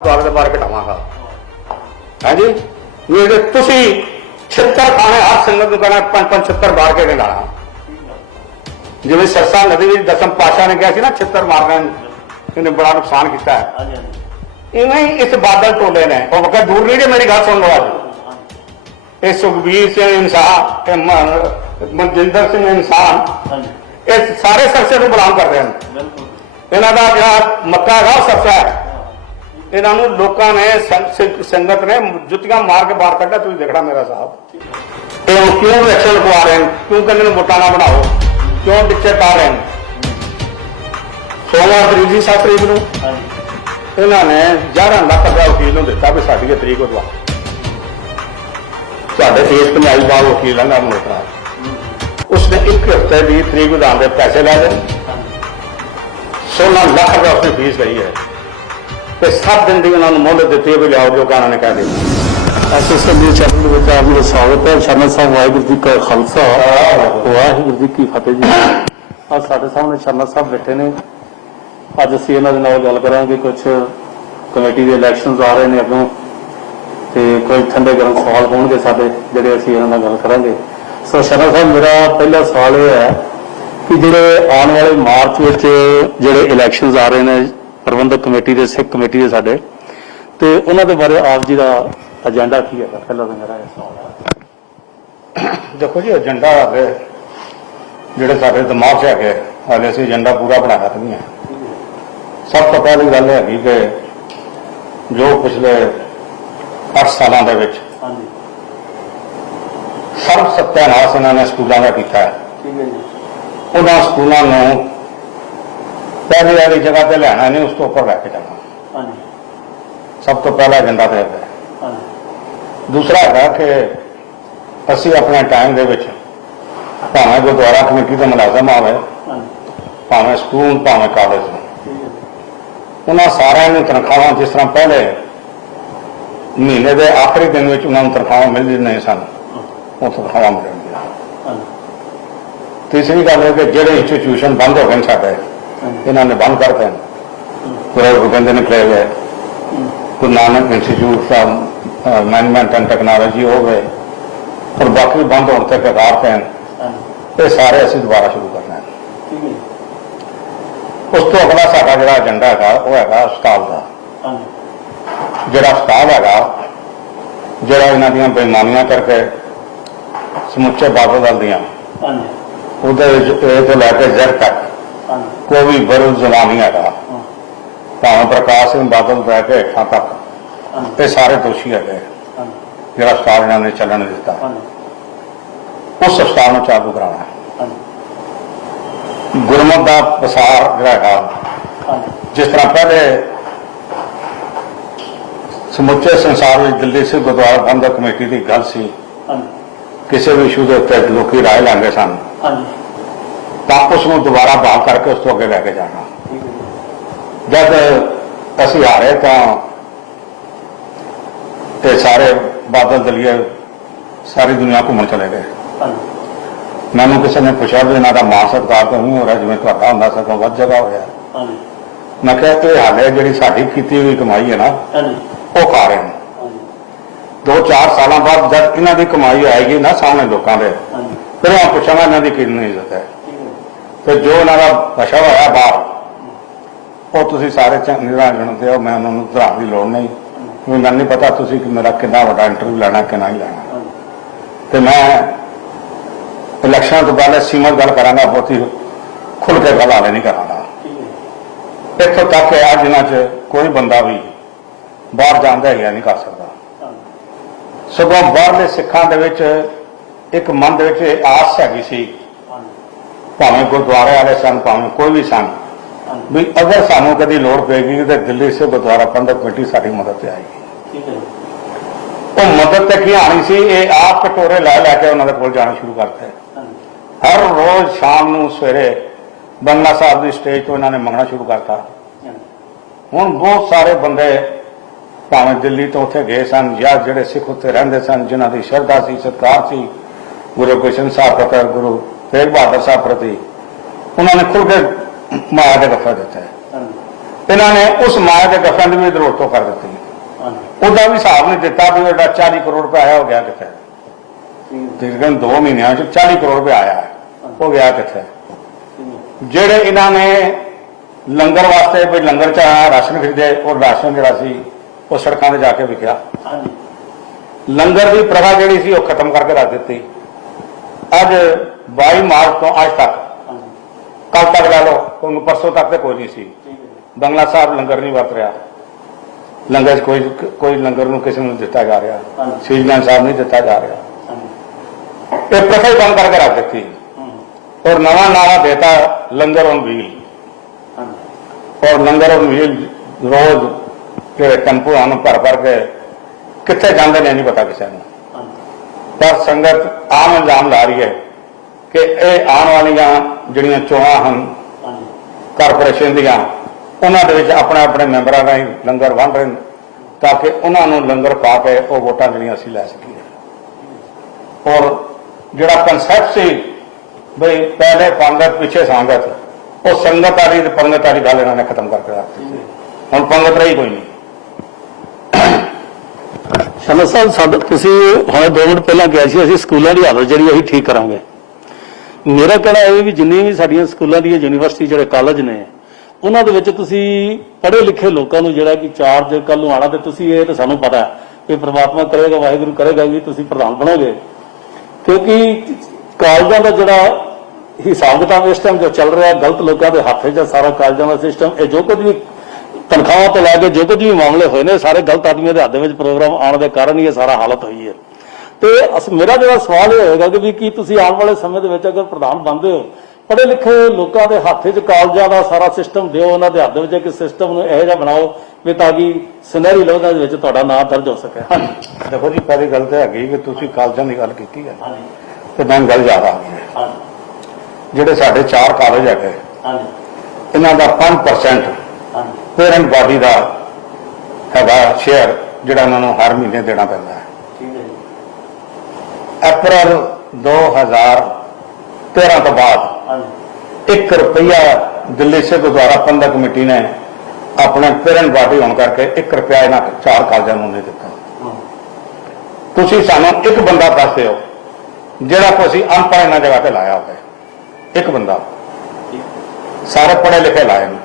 बारे घटावागा है जी। नहीं तो छितर खाने हर संगत कहना 5-5 छितर मार के लाना। जिवें सरसा नदी में दसम पातशाह ने कहा ना छितर मारने इन्हें बड़ा नुकसान किया है। इवें ही इस बादल टोले ने और वक्त दूर नहीं जे मेरी गल सुन लो। अज ये सुखबीर सिंह इंसान मनजिंदर सिंह इंसान ये सारे सरसे को बिलोंग कर रहे हैं। इन्हों का जो मक्का है सरसा है। इन्होंने लोगों ने संगत ने जुतियां मार के बाहर कटा। तुम देखना मेरा साहब क्यों इलेक्शन लगा रहे हैं, क्यों कहते हैं वोटा ना बनाओ, क्यों टिचर पा रहे हैं। सोमवार तरीक 7 तरीक को इन्होंने 11 लाख रुपया वकील को दिता भी साड़ी तरीक दवा साढ़े देश पंजाबी बाल वकील है मल्होत्रा उसने 1 हफ्ते की तरीक विधान के पैसे लै दें। 16 लाख रुपया उसने फीस ली है। 7 दिन की उन्होंने मोहलत दी है भी लियाओ जो उन्होंने कह दिया। SSMB चैनल में आपका स्वागत है। शर्मा साहब वाहिगुरू जी का खालसा वाहिगुरू जी की फतेह जी। आज साढ़े सामने शर्मा साहब बैठे ने। अज असीं इन्हां दे नाल गल करांगे। कुछ कमेटी के इलैक्शन आ रहे हैं अगों ते कोई ठंडे गर्म सवाल होणगे साडे जिहड़े असीं इन्हां नाल गल करांगे। सो शर्मा साहब मेरा पहला सवाल यह है कि जिहड़े आने वाले मार्च विच जिहड़े इलैक्शन आ रहे हैं प्रबंधक कमेटी के सिख कमेटी के साडे ते उन्हां दे बारे आप जी का एजेंडा की है? पहला तो मेरा सवाल है। देखो जी एजेंडा जोड़े साढ़े दिमाग से है हाले असी एजेंडा पूरा बनाया तो नहीं है। सब तो पहली गल है कि जो पिछले 8 सालों के सर्व सत्यानाश इन्होंने स्कूलों का किया है। उन्होंने स्कूलों को पहली वाली जगह पर लिया नहीं उस तो उपर लैके जाना सब तो पहला एजेंडा तो है। दूसरा है कि असी अपने टाइम के भावें गुरुद्वारा कमेटी का मुलाजम आवे भावें स्कूल भावें कॉलेज उन्होंने सारे तनख्वाह जिस तरह पहले महीने के आखिरी दिन में उन्होंने तनख्वाह मिल नहीं सन वो तनख्वाह मिलेंगी। तीसरी गल है कि जोड़े इंस्टीट्यूशन बंद हो गए साढ़े इन्होंने बंद करते हैं। गुरु गोबिंद निकले गए Guru Nanak institute of management and technology हो गए और बाकी बंद होने तक कगार पे ये सारे असी दोबारा शुरू करना है। उस तो अगला साडा जिहड़ा एजेंडा है वो है हस्पताल का। जिहड़ा हस्पताल है जिहड़ा इन्हां दीयां बेईमानियां करके समुचे बादल दल दीयां उहदे तो लैके जड़ तक कोई भी विरोध जमा नहीं है। भावें प्रकाश सिंह बादल लैके हेठां तक ये सारे दोषी है। जिहड़ा हस्पताल इन्होंने चलन दिता उस हस्पताल में चालू कराना है। गुरमत का प्रसार जिहड़ा जिस तरह पहले समुचे संसार में दिल्ली सिख गुरुद्वारा प्रबंधक कमेटी की गल सी किसी भी इशू के उत्ते लोग राय लेंगे सन तो उसको दोबारा बहाल करके उस तो अगे लैके जाना। जब असी हारे तो सारे बादल दलिए सारी दुनिया घूमन चले गए। मैनू किसी ने पूछा भी इन्हों का मान सत्कार तो नहीं हो रहा जिवें तुहाडा हुंदा सगों वध जगह होया। मैं कहा कि हाले जिहड़ी साडी कीती हुई कमाई है ना वो खा रहे हैं। 2-4 साल बाद जब इन्हों की कमाई आएगी ना सामने लोगों के फिर मैं पूछांगा इन्हों की कितनी इज्जत है। फिर जो इन्हों का बचा होया बाहर वो तुसीं सारे चंगी तरह जानते हो। मैं उन्होंने धरान की लोड़ नहीं मैं नहीं पता तुसीं मेरा कितना बड़ा इंटरव्यू लेना कि नहीं लेना। तो मैं इलैक्शन तो पहले सीमित गल करांगा बहुत ही खुल के गल हाले नहीं करांगा। इत्थों तक कि अज इन्हां च कोई बंदा भी बाहर जांदा है नहीं कर सकता। सगों बाहरले सिखां दे विच एक मन दे विच आस हैगी सी भावें गुरुद्वारे वाले सन भावें कोई भी सन भी अगर सानू कभी लोड़ पेगी तो दिल्ली से गुरुद्वारा प्रबंधक कमेटी साडी मदद से आएगी। वो मदद तक ही आनी सी ये आप कटोरे लै लैके उन्होंने कोल जाना शुरू करते। हर रोज शाम नूं सवेरे बंगला साहब की स्टेज तो इन्होंने मंगना शुरू करता। हुण बहुत सारे बंदे भावें दिल्ली तो उत्थे गए सन या जिहड़े सिख उत्थे रहिंदे सन जिन्हां दी श्रद्धा सी सत्कार सी गुरु गोबिंद साहब प्रति गुरु तेग बहादुर साहब प्रति उन्होंने खुल के माया के वफा देता है। इन्होंने उस माया के गफियां की भी जरूरत कर दी। ਉਹਦਾ ਵੀ ਹਿਸਾਬ ਨਹੀਂ ਦਿੱਤਾ ਵੀ ਇਹਦਾ 40 ਕਰੋੜ ਰੁਪਏ ਆਇਆ, ਹੋ ਗਿਆ ਕਿੱਥੇ? ਤਕਰੀਬਨ 2 ਮਹੀਨਿਆਂ ਚ 40 ਕਰੋੜ ਰੁਪਏ ਆਇਆ, ਹੋ ਗਿਆ ਕਿੱਥੇ? ਜਿਹੜੇ ਇਹਨਾਂ ਨੇ ਲੰਗਰ ਵਾਸਤੇ ਵੀ ਲੰਗਰ ਚ ਰਾਸ਼ਨ ਖਰੀਦੇ, ਉਹ ਰਾਸ਼ਨ ਜਿਹੜਾ ਸੀ ਉਹ ਸੜਕਾਂ ਤੇ ਜਾ ਕੇ ਵਿਕਿਆ। ਲੰਗਰ ਦੀ ਪ੍ਰਥਾ ਜਿਹੜੀ ਸੀ ਉਹ ਖਤਮ ਕਰਕੇ ਰੱਖ ਦਿੱਤੀ। ਅੱਜ 22 ਮਾਰਚ ਤੋਂ ਅੱਜ ਤੱਕ, ਕੱਲ ਤੱਕ ਲੈ ਲਓ, ਪਰਸੋਂ ਤੱਕ ਤੇ ਕੋਈ ਨਹੀਂ ਸੀ। ਬੰਗਲਾ ਸਾਹਿਬ ਲੰਗਰ ਨਹੀਂ ਵਰਤ ਰਿਹਾ, ਲੰਗਰ ਕੋਈ ਲੰਗਰ ਨੂੰ ਕਿਸੇ ਨੂੰ ਦਿੱਤਾ ਜਾ ਰਿਹਾ, ਸ਼ਹੀਦਾਂ ਸਾਹਿਬ ਨਹੀਂ ਦਿੱਤਾ ਜਾ ਰਿਹਾ। ਇਹ ਪ੍ਰਥਾ ਹੀ ਬੰਦ ਕਰਕੇ ਰੱਖ ਦਿੱਤੀ ਔਰ ਨਵਾਂ ਨਾਰਾ ਦੇਤਾ ਲੰਗਰ ਔਨ ਵੀਲ। ਔਰ ਲੰਗਰ ਔਨ ਵੀਲ ਰੋਜ਼ ਜਿਹੜੇ ਟੈਂਪੂ ਹਨ ਭਰ ਕੇ ਕਿੱਥੇ ਜਾਂਦੇ ਨੇ ਨਹੀਂ ਪਤਾ ਕਿਸੇ ਨੂੰ। ਪਰ ਸੰਗਤ ਆਮ ਇਲਜ਼ਾਮ ਲਾ ਰਹੀ ਹੈ ਕਿ ਇਹ ਆਉਣ ਵਾਲੀਆਂ ਜਿਹੜੀਆਂ ਚੋਣਾਂ ਹਨ ਕਾਰਪੋਰੇਸ਼ਨ ਦੀਆਂ, ਉਹਨਾਂ ਦੇ ਵਿੱਚ ਆਪਣੇ ਆਪਣੇ ਮੈਂਬਰਾਂ ਰਾਹੀਂ ਲੰਗਰ ਵੰਡ ਰਹੇ ਤਾਂ ਕਿ ਉਹਨਾਂ ਨੂੰ ਲੰਗਰ ਪਾ ਕੇ ਉਹ ਵੋਟਾਂ ਜਿਹੜੀਆਂ ਅਸੀਂ ਲੈ ਸਕੀਏ। ਔਰ ਜਿਹੜਾ ਕਨਸੈਪਟ ਸੀ ਬਈ ਪਹਿਲੇ ਪੰਗਤ ਪਿੱਛੇ ਸੰਗਤ, ਉਹ ਸੰਗਤ ਵਾਲੀ ਤੇ ਪੰਗਤ ਵਾਲੀ ਗੱਲ ਇਹਨਾਂ ਨੇ ਖਤਮ ਕਰਕੇ ਰੱਖ ਦਿੱਤੀ। ਹੁਣ ਪੰਗਤ ਰਹੀ ਕੋਈ ਨਹੀਂ। ਸ਼ਰਮਾ ਸਾਹਿਬ, ਤੁਸੀਂ ਹੁਣੇ 2 ਮਿੰਟ ਪਹਿਲਾਂ ਕਿਹਾ ਸੀ ਅਸੀਂ ਸਕੂਲਾਂ ਦੀ ਹਾਲਤ ਜਿਹੜੀ ਅਸੀਂ ਠੀਕ ਕਰਾਂਗੇ। ਮੇਰਾ ਕਹਿਣਾ ਇਹ ਵੀ ਜਿੰਨੀ ਵੀ ਸਾਡੀਆਂ ਸਕੂਲਾਂ ਦੀਆਂ ਯੂਨੀਵਰਸਿਟੀ ਜਿਹੜੇ ਕਾਲਜ ਨੇ, ਉਹਨਾਂ ਦੇ ਵਿੱਚ ਤੁਸੀਂ ਪੜ੍ਹੇ ਲਿਖੇ ਲੋਕਾਂ ਨੂੰ ਜਿਹੜਾ ਕਿ ਚਾਰਜ ਕੱਲ ਨੂੰ ਆਣਾ, ਤੇ ਤੁਸੀਂ ਇਹ ਤਾਂ ਸਾਨੂੰ ਪਤਾ ਕਿ ਪ੍ਰਮਾਤਮਾ ਕਰੇਗਾ, ਵਾਹਿਗੁਰੂ ਕਰੇਗਾ ਵੀ ਤੁਸੀਂ ਪ੍ਰਧਾਨ ਬਣੋਗੇ, ਕਿਉਂਕਿ ਕਾਲਜਾਂ ਦਾ ਜਿਹੜਾ ਹਿਸਾਬ ਕਿਤਾਬ ਇਸ ਟਾਈਮ ਜੋ ਚੱਲ ਰਿਹਾ ਗਲਤ ਲੋਕਾਂ ਦੇ ਹੱਥ 'ਚ ਸਾਰਾ ਕਾਲਜਾਂ ਦਾ ਸਿਸਟਮ, ਇਹ ਜੋ ਕੁਝ ਵੀ ਤਨਖਾਹਾਂ ਤੋਂ ਲੈ ਕੇ ਜੋ ਕੁਝ ਵੀ ਮਾਮਲੇ ਹੋਏ ਨੇ ਸਾਰੇ ਗਲਤ ਆਦਮੀਆਂ ਦੇ ਹੱਥ ਦੇ ਵਿੱਚ ਪ੍ਰੋਗਰਾਮ ਆਉਣ ਦੇ ਕਾਰਨ ਹੀ ਇਹ ਸਾਰਾ ਹਾਲਤ ਹੋਈ ਹੈ। ਤੇ ਮੇਰਾ ਜਿਹੜਾ ਸਵਾਲ ਇਹ ਹੋਏਗਾ ਕਿ ਵੀ ਕੀ ਤੁਸੀਂ ਆਉਣ ਵਾਲੇ ਸਮੇਂ ਦੇ ਵਿੱਚ ਅਗਰ ਪ੍ਰਧਾਨ ਬਣਦੇ ਹੋ, ਪੜ੍ਹੇ ਲਿਖੇ ਲੋਕਾਂ ਦੇ ਹੱਥ 'ਚ ਕਾਲਜਾਂ ਦਾ ਸਾਰਾ ਸਿਸਟਮ ਦਿਓ, ਉਹਨਾਂ ਦੇ ਹੱਥ ਦੇ ਵਿੱਚ ਇੱਕ ਸਿਸਟਮ ਨੂੰ ਇਹੋ ਜਿਹਾ ਬਣਾਓ ਵੀ ਤਾਂ ਕਿ ਸੁਨਹਿਰੀ ਲਫ਼ਜ਼ਾਂ ਦੇ ਵਿੱਚ ਤੁਹਾਡਾ ਨਾਮ ਦਰਜ ਹੋ ਸਕੇ। ਹਾਂਜੀ, ਦੇਖੋ ਜੀ, ਪਹਿਲੀ ਗੱਲ ਤਾਂ ਹੈਗੀ ਕਿ ਤੁਸੀਂ ਕਾਲਜਾਂ ਦੀ ਗੱਲ ਕੀਤੀ ਹੈ ਤੇ ਮੈਨੂੰ ਗੱਲ ਯਾਦ ਆ ਗਈ ਹੈ। ਜਿਹੜੇ ਸਾਡੇ 4 ਕਾਲਜ ਹੈਗੇ, ਇਹਨਾਂ ਦਾ 5% ਪੇਰੈਂਟ ਬਾਡੀ ਦਾ ਹੈਗਾ ਸ਼ੇਅਰ, ਜਿਹੜਾ ਇਹਨਾਂ ਨੂੰ ਹਰ ਮਹੀਨੇ ਦੇਣਾ ਪੈਂਦਾ ਹੈ। ਅਪ੍ਰੈਲ 2013 ਤੋਂ ਬਾਅਦ 1 ਰੁਪਇਆ ਦਿੱਲੀ ਸਿੱਖ ਗੁਰਦੁਆਰਾ ਪ੍ਰਬੰਧਕ ਕਮੇਟੀ ਨੇ ਆਪਣੇ ਪੇਰੈਂਟ ਬਾਡੀ ਹੋਣ ਕਰਕੇ 1 ਰੁਪਇਆ ਇਹਨਾਂ 4 ਕਾਲਜਾਂ ਨੂੰ ਨਹੀਂ ਦਿੱਤਾ। ਤੁਸੀਂ ਸਾਨੂੰ ਇੱਕ ਬੰਦਾ ਦੱਸ ਦਿਓ ਜਿਹੜਾ ਕੋਈ ਅਸੀਂ ਅਨਪੜ੍ਹ ਇਹਨਾਂ ਜਗ੍ਹਾ ਤੇ ਲਾਇਆ ਹੋਵੇ, ਇੱਕ ਬੰਦਾ। ਸਾਰੇ ਪੜ੍ਹੇ ਲਿਖੇ ਲਾਏ ਨੇ।